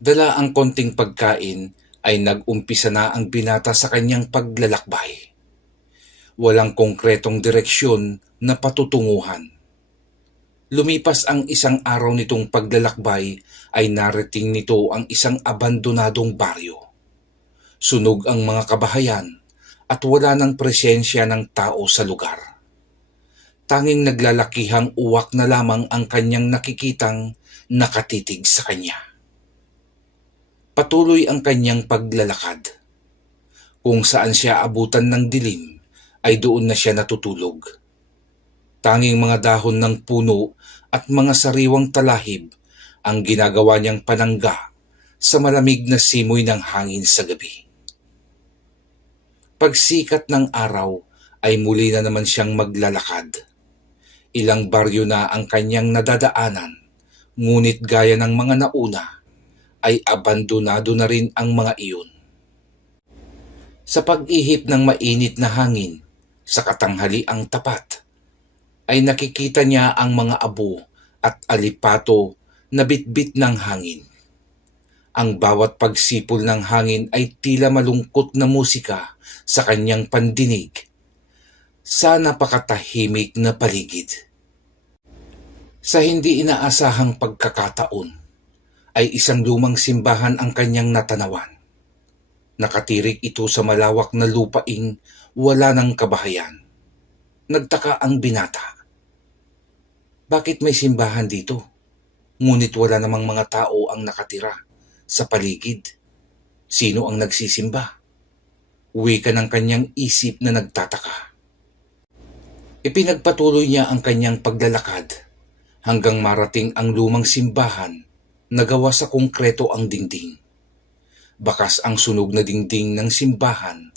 Dala ang konting pagkain ay nag-umpisa na ang binata sa kanyang paglalakbay. Walang konkretong direksyon na patutunguhan. Lumipas ang isang araw nitong paglalakbay ay narating nito ang isang abandonadong baryo. Sunog ang mga kabahayan at wala ng presensya ng tao sa lugar. Tanging naglalakihang uwak na lamang ang kanyang nakikitang nakatitig sa kanya. Patuloy ang kanyang paglalakad. Kung saan siya abutan ng dilim ay doon na siya natutulog. Tanging mga dahon ng puno at mga sariwang talahib ang ginagawa niyang panangga sa malamig na simoy ng hangin sa gabi. Pagsikat ng araw ay muli na naman siyang maglalakad. Ilang baryo na ang kanyang nadadaanan, ngunit gaya ng mga nauna ay abandonado na rin ang mga iyon. Sa pag-ihip ng mainit na hangin sa katanghaliang tapat, ay nakikita niya ang mga abo at alipato na bitbit ng hangin. Ang bawat pagsipol ng hangin ay tila malungkot na musika sa kanyang pandinig sa napakatahimik na paligid. Sa hindi inaasahang pagkakataon, ay isang lumang simbahan ang kanyang natanawan. Nakatirik ito sa malawak na lupaing wala ng kabahayan. Nagtaka ang binata. Bakit may simbahan dito? Ngunit wala namang mga tao ang nakatira sa paligid. Sino ang nagsisimba? Wika ng kanyang isip na nagtataka. Ipinagpatuloy niya ang kanyang paglalakad hanggang marating ang lumang simbahan na gawa sa konkreto ang dingding. Bakas ang sunog na dingding ng simbahan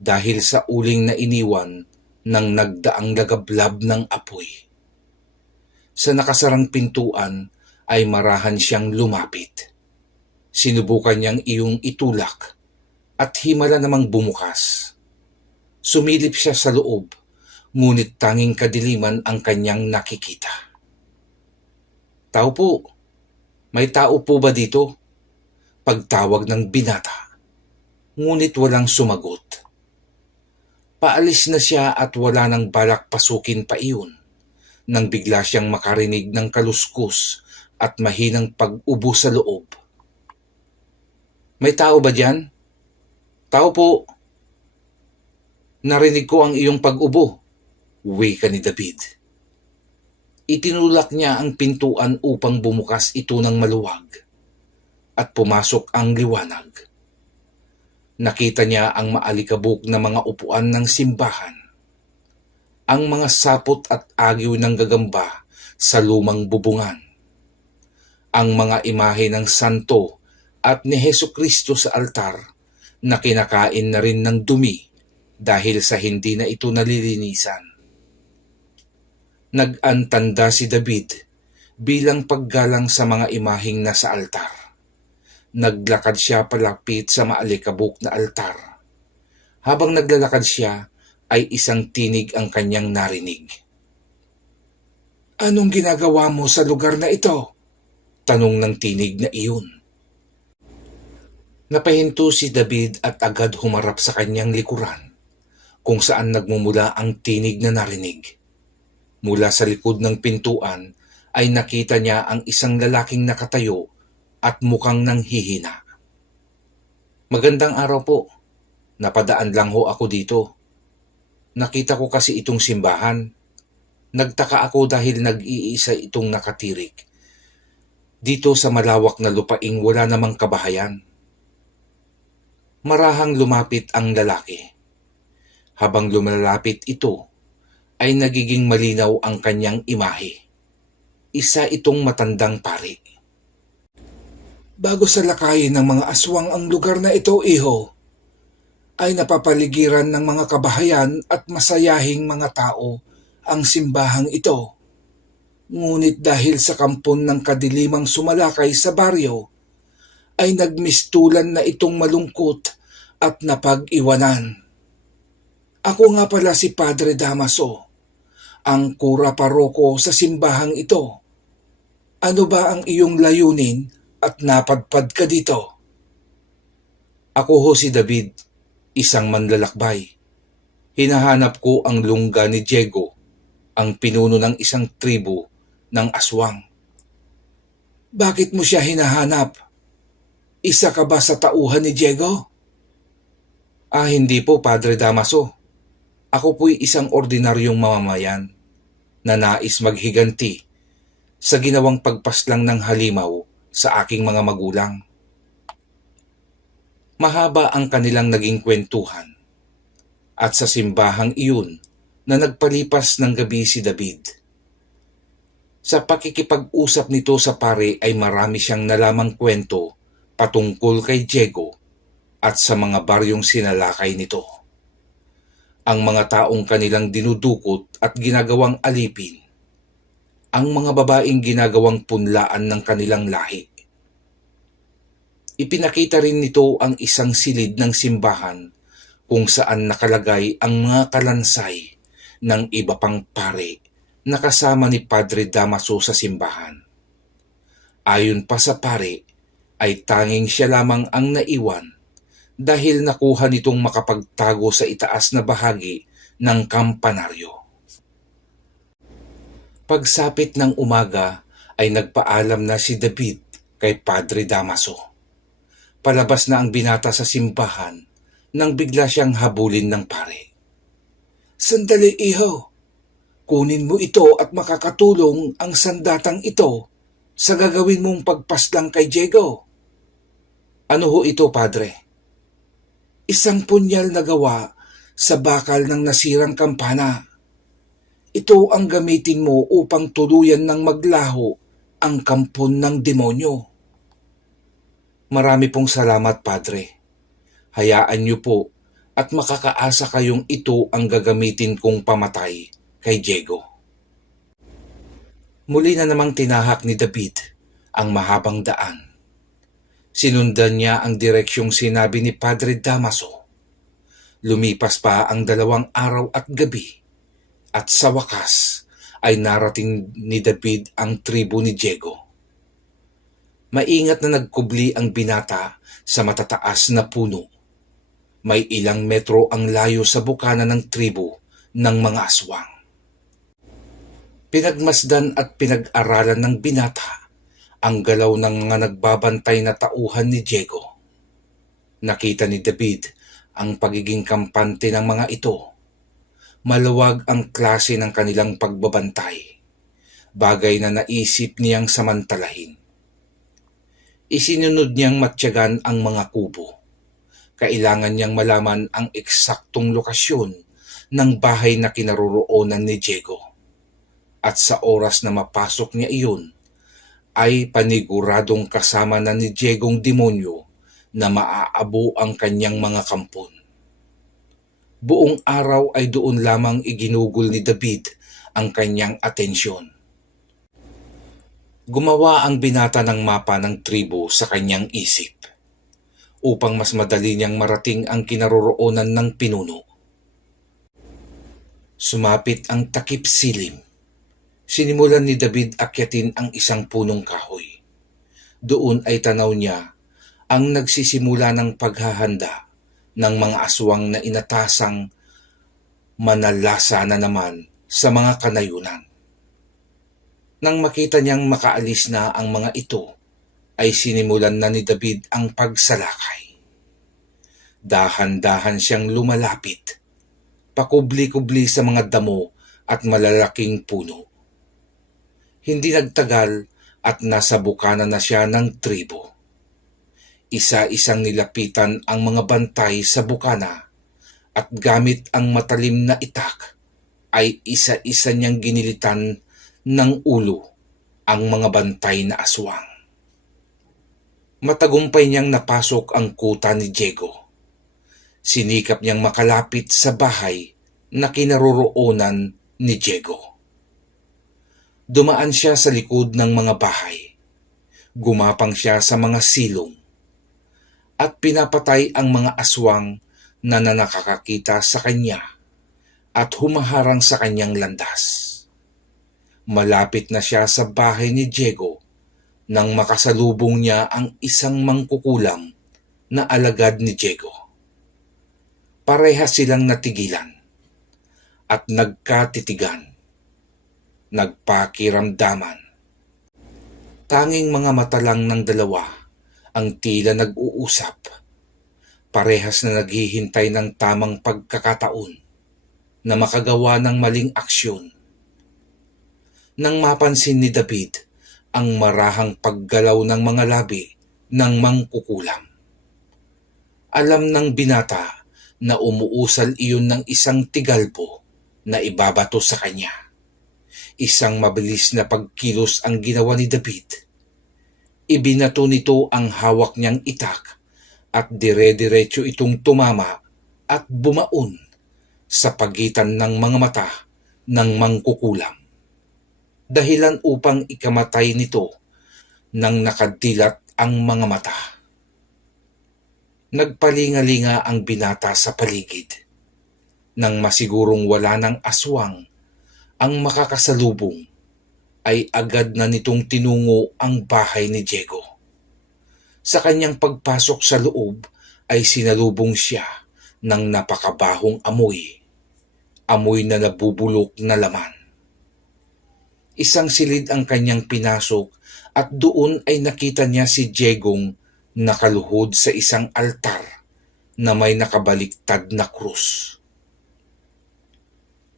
dahil sa uling na iniwan ng nagdaang lagablab ng apoy. Sa nakasarang pintuan ay marahan siyang lumapit. Sinubukan niyang iyong itulak at himala namang bumukas. Sumilip siya sa loob, ngunit tanging kadiliman ang kanyang nakikita. Tao po, may tao po ba dito? Pagtawag ng binata, ngunit walang sumagot. Paalis na siya at wala nang balak pasukin pa iyon nang bigla siyang makarinig ng kaluskus at mahinang pag-ubo sa loob. May tao ba diyan? Tao po. Narinig ko ang iyong pag-ubo, wika ni David. Itinulak niya ang pintuan upang bumukas ito ng maluwag at pumasok ang liwanag. Nakita niya ang maalikabok na mga upuan ng simbahan, ang mga sapot at agiw ng gagamba sa lumang bubungan, ang mga imahe ng santo at ni Hesukristo sa altar na kinakain na rin ng dumi dahil sa hindi na ito nalilinisan. Nag-antanda si David bilang paggalang sa mga imaheng nasa altar. Naglakad siya palapit sa maalikabok na altar. Habang naglalakad siya, ay isang tinig ang kanyang narinig. Anong ginagawa mo sa lugar na ito? Tanong ng tinig na iyon. Napahinto si David at agad humarap sa kanyang likuran, kung saan nagmumula ang tinig na narinig. Mula sa likod ng pintuan ay nakita niya ang isang lalaking nakatayo at mukhang nanghihina. Magandang araw po. Napadaan lang ho ako dito. Nakita ko kasi itong simbahan. Nagtaka ako dahil nag-iisa itong nakatirik. Dito sa malawak na lupaing wala namang kabahayan. Marahang lumapit ang lalaki. Habang lumalapit ito, ay nagiging malinaw ang kanyang imahe. Isa itong matandang pari. Bago sa lakayin ng mga aswang ang lugar na ito, iho, ay napapaligiran ng mga kabahayan at masayahing mga tao ang simbahang ito. Ngunit dahil sa kampon ng kadilimang sumalakay sa baryo, ay nagmistulan na itong malungkot at napag-iwanan. Ako nga pala si Padre Damaso, ang kura paroko sa simbahang ito. Ano ba ang iyong layunin at napadpad ka dito? Ako ho si David, isang manlalakbay. Hinahanap ko ang lungga ni Diego, ang pinuno ng isang tribo ng aswang. "Bakit mo siya hinahanap? Isa ka ba sa tauhan ni Diego?" Hindi po, Padre Damaso. Ako po'y isang ordinaryong mamamayan na nais maghiganti sa ginawang pagpaslang ng halimaw sa aking mga magulang. Mahaba ang kanilang naging kwentuhan at sa simbahang iyon na nagpalipas ng gabi si David. Sa pakikipag-usap nito sa pare ay marami siyang nalamang kwento patungkol kay Diego at sa mga baryong sinalakay nito. Ang mga taong kanilang dinudukot at ginagawang alipin, ang mga babaeng ginagawang punlaan ng kanilang lahi. Ipinakita rin nito ang isang silid ng simbahan kung saan nakalagay ang mga kalansay ng iba pang pare na kasama ni Padre Damaso sa simbahan. Ayon pa sa pare, ay tanging siya lamang ang naiwan dahil nakuha nitong makapagtago sa itaas na bahagi ng kampanaryo. Pagsapit ng umaga ay nagpaalam na si David kay Padre Damaso. Palabas na ang binata sa simbahan nang bigla siyang habulin ng pare. "Sandali, iho. Kunin mo ito at makakatulong ang sandatang ito sa gagawin mong pagpaslang kay Diego." "Ano ho ito, Padre?" "Isang punyal na gawa sa bakal ng nasirang kampana. Ito ang gamitin mo upang tuluyan ng maglaho ang kampon ng demonyo." "Marami pong salamat, Padre. Hayaan niyo po at makakaasa kayong ito ang gagamitin kong pamatay kay Diego." Muli na namang tinahak ni David ang mahabang daan. Sinundan niya ang direksyong sinabi ni Padre Damaso. Lumipas pa ang 2 araw at gabi at sa wakas ay narating ni David ang tribo ni Diego. Maingat na nagkubli ang binata sa matataas na puno. May ilang metro ang layo sa bukana ng tribo ng mga aswang. Pinagmasdan at pinag-aralan ng binata ang galaw ng mga nagbabantay na tauhan ni Diego. Nakita ni David ang pagiging kampante ng mga ito. Maluwag ang klase ng kanilang pagbabantay, bagay na naisip niyang samantalahin. Isinunod niyang matyagan ang mga kubo. Kailangan niyang malaman ang eksaktong lokasyon ng bahay na kinaroroonan ni Diego. At sa oras na mapasok niya iyon, ay paniguradong kasama na ni Diegong demonyo na maaabo ang kanyang mga kampon. Buong araw ay doon lamang iginugol ni David ang kanyang atensyon. Gumawa ang binata ng mapa ng tribo sa kanyang isip upang mas madali niyang marating ang kinaroroonan ng pinuno. Sumapit ang takip silim. Sinimulan ni David akyatin ang isang punong kahoy. Doon ay tanaw niya ang nagsisimula ng paghahanda ng mga aswang na inatasang manalasa na naman sa mga kanayunan. Nang makita niyang makaalis na ang mga ito, ay sinimulan na ni David ang pagsalakay. Dahan-dahan siyang lumalapit, pakubli-kubli sa mga damo at malalaking puno. Hindi nagtagal at nasa bukana na siya ng tribo. Isa-isang nilapitan ang mga bantay sa bukana at gamit ang matalim na itak ay isa-isa niyang ginilitan ng ulo ang mga bantay na aswang. Matagumpay niyang napasok ang kuta ni Diego. Sinikap niyang makalapit sa bahay na kinaroroonan ni Diego. Dumaan siya sa likod ng mga bahay. Gumapang siya sa mga silong at pinapatay ang mga aswang na nakakakita sa kanya at humaharang sa kanyang landas. Malapit na siya sa bahay ni Diego nang makasalubong niya ang isang mangkukulam na alagad ni Diego. Parehas silang natigilan at nagkatitigan, nagpakiramdaman Tanging mga mata lang ng dalawa ang tila nag-uusap. Parehas na naghihintay ng tamang pagkakataon na makagawa ng maling aksyon. Nang mapansin ni David ang marahang paggalaw ng mga labi ng mangkukulam. Alam ng binata na umuusal iyon ng isang tigalpo na ibabato sa kanya. Isang mabilis na pagkilos ang ginawa ni David. Ibinato nito ang hawak niyang itak at dire-diretso itong tumama at bumaon sa pagitan ng mga mata ng mangkukulam. Dahilan upang ikamatay nito nang nakadilat ang mga mata. Nagpalingalinga ang binata sa paligid. Nang masigurong wala ng aswang ang makakasalubong, ay agad na nitong tinungo ang bahay ni Diego. Sa kanyang pagpasok sa loob ay sinalubong siya ng napakabahong amoy. Amoy na nabubulok na laman. Isang silid ang kanyang pinasok at doon ay nakita niya si Diegong nakaluhod sa isang altar na may nakabaliktad na krus.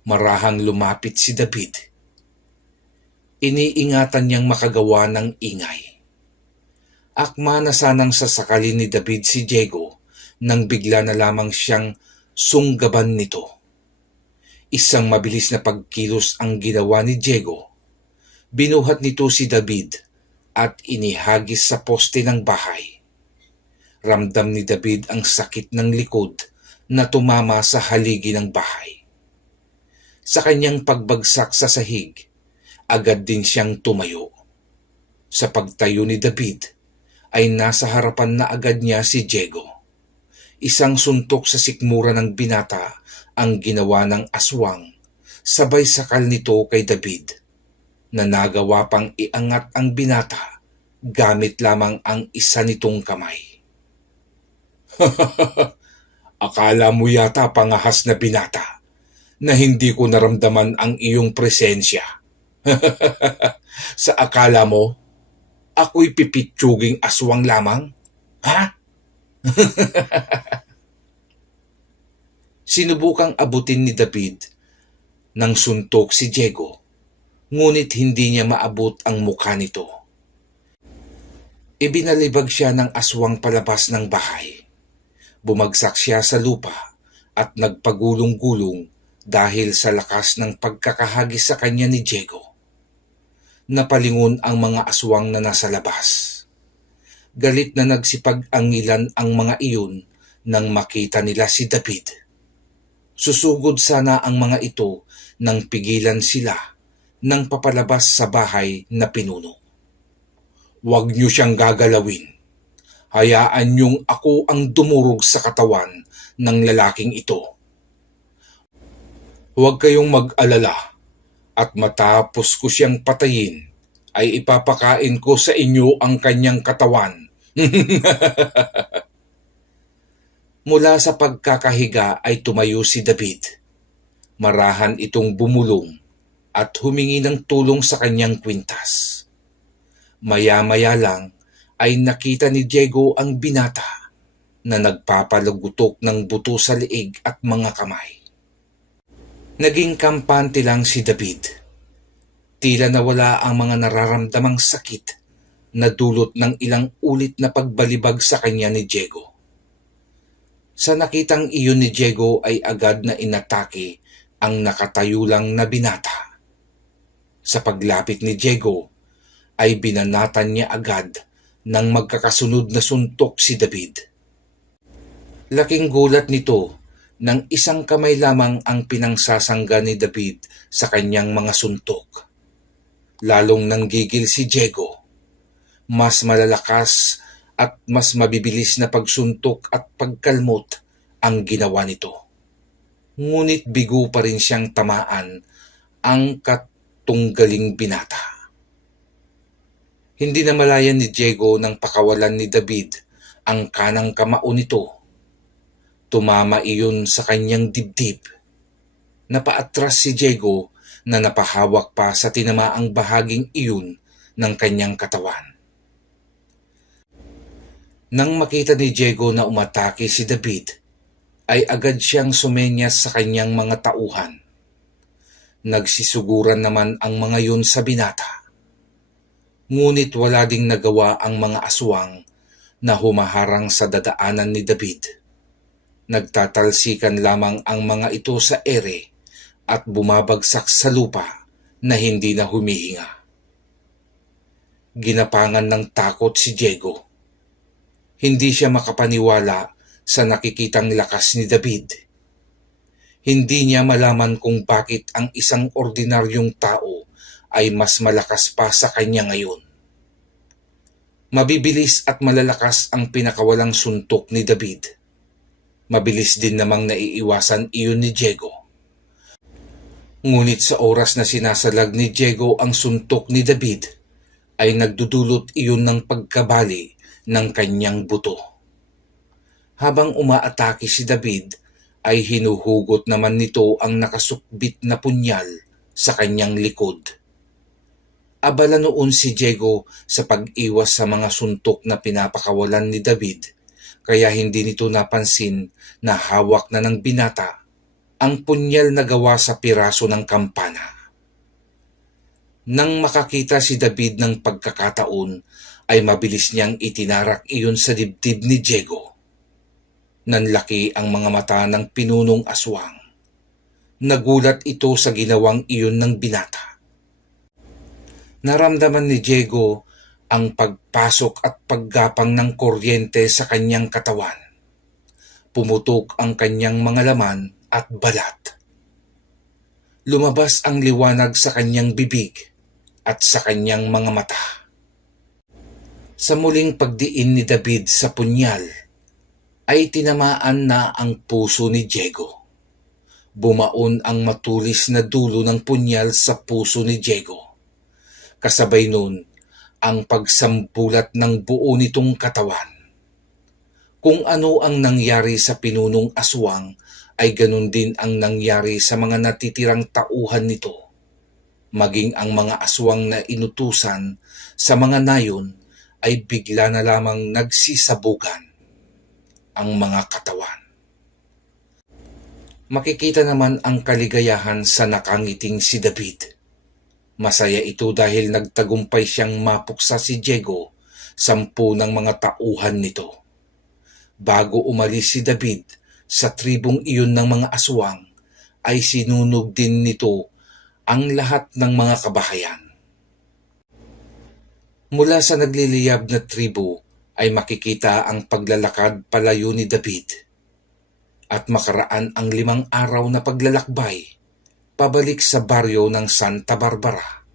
Marahang lumapit si David. Iniingatan niyang makagawa ng ingay. Akma na sanang sasakalin ni David si Diego nang bigla na lamang siyang sunggaban nito. Isang mabilis na pagkilos ang ginawa ni Diego. Binuhat nito si David at inihagis sa poste ng bahay. Ramdam ni David ang sakit ng likod na tumama sa haligi ng bahay. Sa kanyang pagbagsak sa sahig, agad din siyang tumayo. Sa pagtayo ni David, ay nasa harapan na agad niya si Diego. Isang suntok sa sikmura ng binata ang ginawa ng aswang, sabay sakal nito kay David, na nagawa pang iangat ang binata gamit lamang ang isa nitong kamay. Akala mo yata pangahas na binata na hindi ko naramdaman ang iyong presensya. Sa akala mo, ako'y pipitsuging aswang lamang? Ha? Sinubukang abutin ni David ng suntok si Diego, ngunit hindi niya maabot ang mukha nito. Ibinalibag siya ng aswang palabas ng bahay. Bumagsak siya sa lupa at nagpagulong-gulong dahil sa lakas ng pagkakahagis sa kanya ni Diego. Napalingon ang mga aswang na nasa labas. Galit na nagsipag-angilan ang mga iyon nang makita nila si David. Susugod sana ang mga ito nang pigilan sila nang papalabas sa bahay na pinuno. Huwag niyo siyang gagalawin. Hayaan niyong ako ang dumurog sa katawan ng lalaking ito. Huwag kayong mag-alala at matapos ko siyang patayin ay ipapakain ko sa inyo ang kanyang katawan. Mula sa pagkakahiga ay tumayo si David. Marahan itong bumulong at humingi ng tulong sa kanyang kwintas. Maya-maya lang ay nakita ni Diego ang binata na nagpapalagutok ng buto sa leeg at mga kamay. Naging kampante lang si David. Tila nawala ang mga nararamdamang sakit na dulot ng ilang ulit na pagbalibag sa kanya ni Diego. Sa nakitang iyon ni Diego ay agad na inatake ang nakatayo lang na binata. Sa paglapit ni Diego ay binanatan niya agad nang magkakasunod na suntok si David. Laking gulat nito nang isang kamay lamang ang pinangsasangga ni David sa kanyang mga suntok. Lalong nanggigil si Diego. Mas malalakas at mas mabibilis na pagsuntok at pagkalmot ang ginawa nito. Ngunit bigo pa rin siyang tamaan ang katunggaling binata. Hindi na malayan ni Diego nang pakawalan ni David ang kanang kamao nito. Tumama iyon sa kanyang dibdib. Napaatras si Diego na napahawak pa sa tinamaang bahaging iyon ng kanyang katawan. Nang makita ni Diego na umatake si David, ay agad siyang sumenyas sa kanyang mga tauhan. Nagsisuguran naman ang mga yun sa binata. Ngunit wala ding nagawa ang mga aswang na humaharang sa dadaanan ni David. Nagtatalsikan lamang ang mga ito sa ere at bumabagsak sa lupa na hindi na humihinga. Ginapangan ng takot si Diego. Hindi siya makapaniwala sa nakikitang lakas ni David. Hindi niya malaman kung bakit ang isang ordinaryong tao ay mas malakas pa sa kanya ngayon. Mabibilis at malalakas ang pinakawalang suntok ni David. Mabilis din namang naiiwasan iyon ni Diego. Ngunit sa oras na sinasalag ni Diego ang suntok ni David, ay nagdudulot iyon ng pagkabali ng kanyang buto. Habang umaatake si David, ay hinuhugot naman nito ang nakasukbit na punyal sa kanyang likod. Abala noon si Diego sa pag-iwas sa mga suntok na pinapakawalan ni David, kaya hindi nito napansin na hawak na ng binata ang punyal na gawa sa piraso ng kampana. Nang makakita si David ng pagkakataon, ay mabilis niyang itinarak iyon sa dibdib ni Diego. Nanlaki ang mga mata ng pinunong aswang. Nagulat ito sa ginawang iyon ng binata. Naramdaman ni Diego ang pagpasok at paggapang ng kuryente sa kanyang katawan. Pumutok ang kanyang mga laman at balat. Lumabas ang liwanag sa kanyang bibig at sa kanyang mga mata. Sa muling pagdiin ni David sa punyal, ay tinamaan na ang puso ni Diego. Bumaon ang matulis na dulo ng punyal sa puso ni Diego. Kasabay nun, ang pagsambulat ng buo nitong katawan. Kung ano ang nangyari sa pinunong aswang, ay ganun din ang nangyari sa mga natitirang tauhan nito. Maging ang mga aswang na inutusan sa mga nayon ay bigla na lamang nagsisabugan ang mga katawan. Makikita naman ang kaligayahan sa nakangiting si David. Masaya ito dahil nagtagumpay siyang mapuksa si Diego, 10 ng mga tauhan nito. Bago umalis si David sa tribong iyon ng mga aswang, ay sinunog din nito ang lahat ng mga kabahayan. Mula sa nagliliyab na tribo ay makikita ang paglalakad palayo ni David. At makaraan ang 5 araw na paglalakbay, pabalik sa baryo ng Santa Barbara,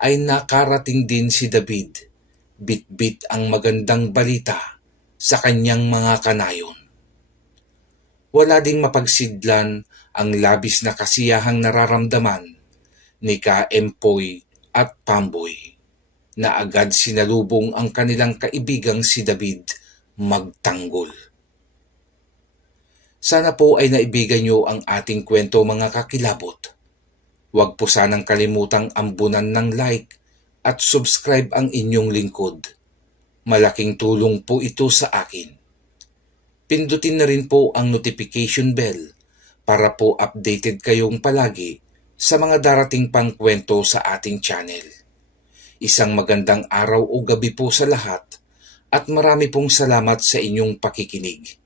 ay nakarating din si David, bit-bit ang magandang balita sa kanyang mga kanayon. Wala ding mapagsidlan ang labis na kasiyahang nararamdaman ni Ka-Empoy at Pamboy, na agad sinalubong ang kanilang kaibigang si David magtanggol. Sana po ay naibigan niyo ang ating kwento mga kakilabot. Huwag po sanang kalimutang ambunan ng like at subscribe ang inyong lingkod. Malaking tulong po ito sa akin. Pindutin na rin po ang notification bell para po updated kayong palagi sa mga darating pang kwento sa ating channel. Isang magandang araw o gabi po sa lahat at marami pong salamat sa inyong pakikinig.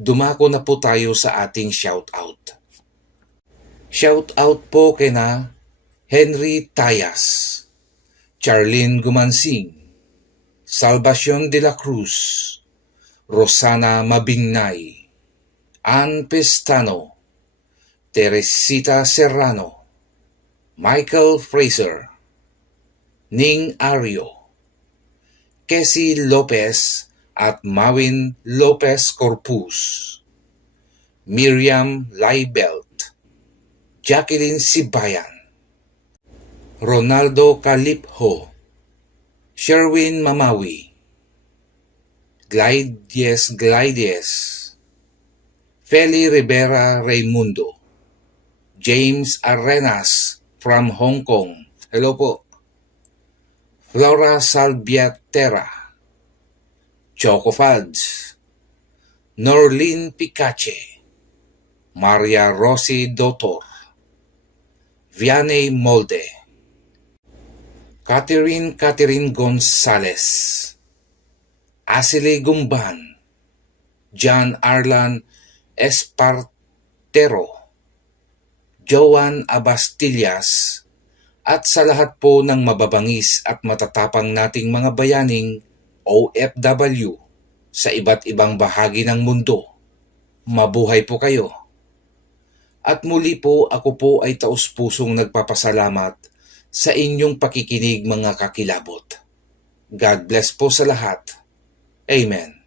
Dumako na po tayo sa ating shoutout. Shoutout po kina Henry Tayas, Charlene Gumansing, Salvacion de la Cruz, Rosana Mabingnay, Ann Pestano, Teresita Serrano, Michael Fraser, Ning Ario, Casey Lopez at Mawin Lopez Corpus, Miriam Laibelt, Jacqueline Sibayan, Ronaldo Calipho, Sherwin Mamawi, Glides, Feli Rivera Raimundo, James Arenas from Hong Kong. Hello po. Laura Salviatera, Choco Fads, Norlene Picache, Maria Rossi Dotor, Vianney Molde, Catherine Gonzalez, Asile Gumban, John Arlan Espartero, Joan Abastillas, at sa lahat po ng mababangis at matatapang nating mga bayaning OFW sa iba't ibang bahagi ng mundo. Mabuhay po kayo. At muli po ako po ay taus-pusong nagpapasalamat sa inyong pakikinig mga kakilabot. God bless po sa lahat. Amen.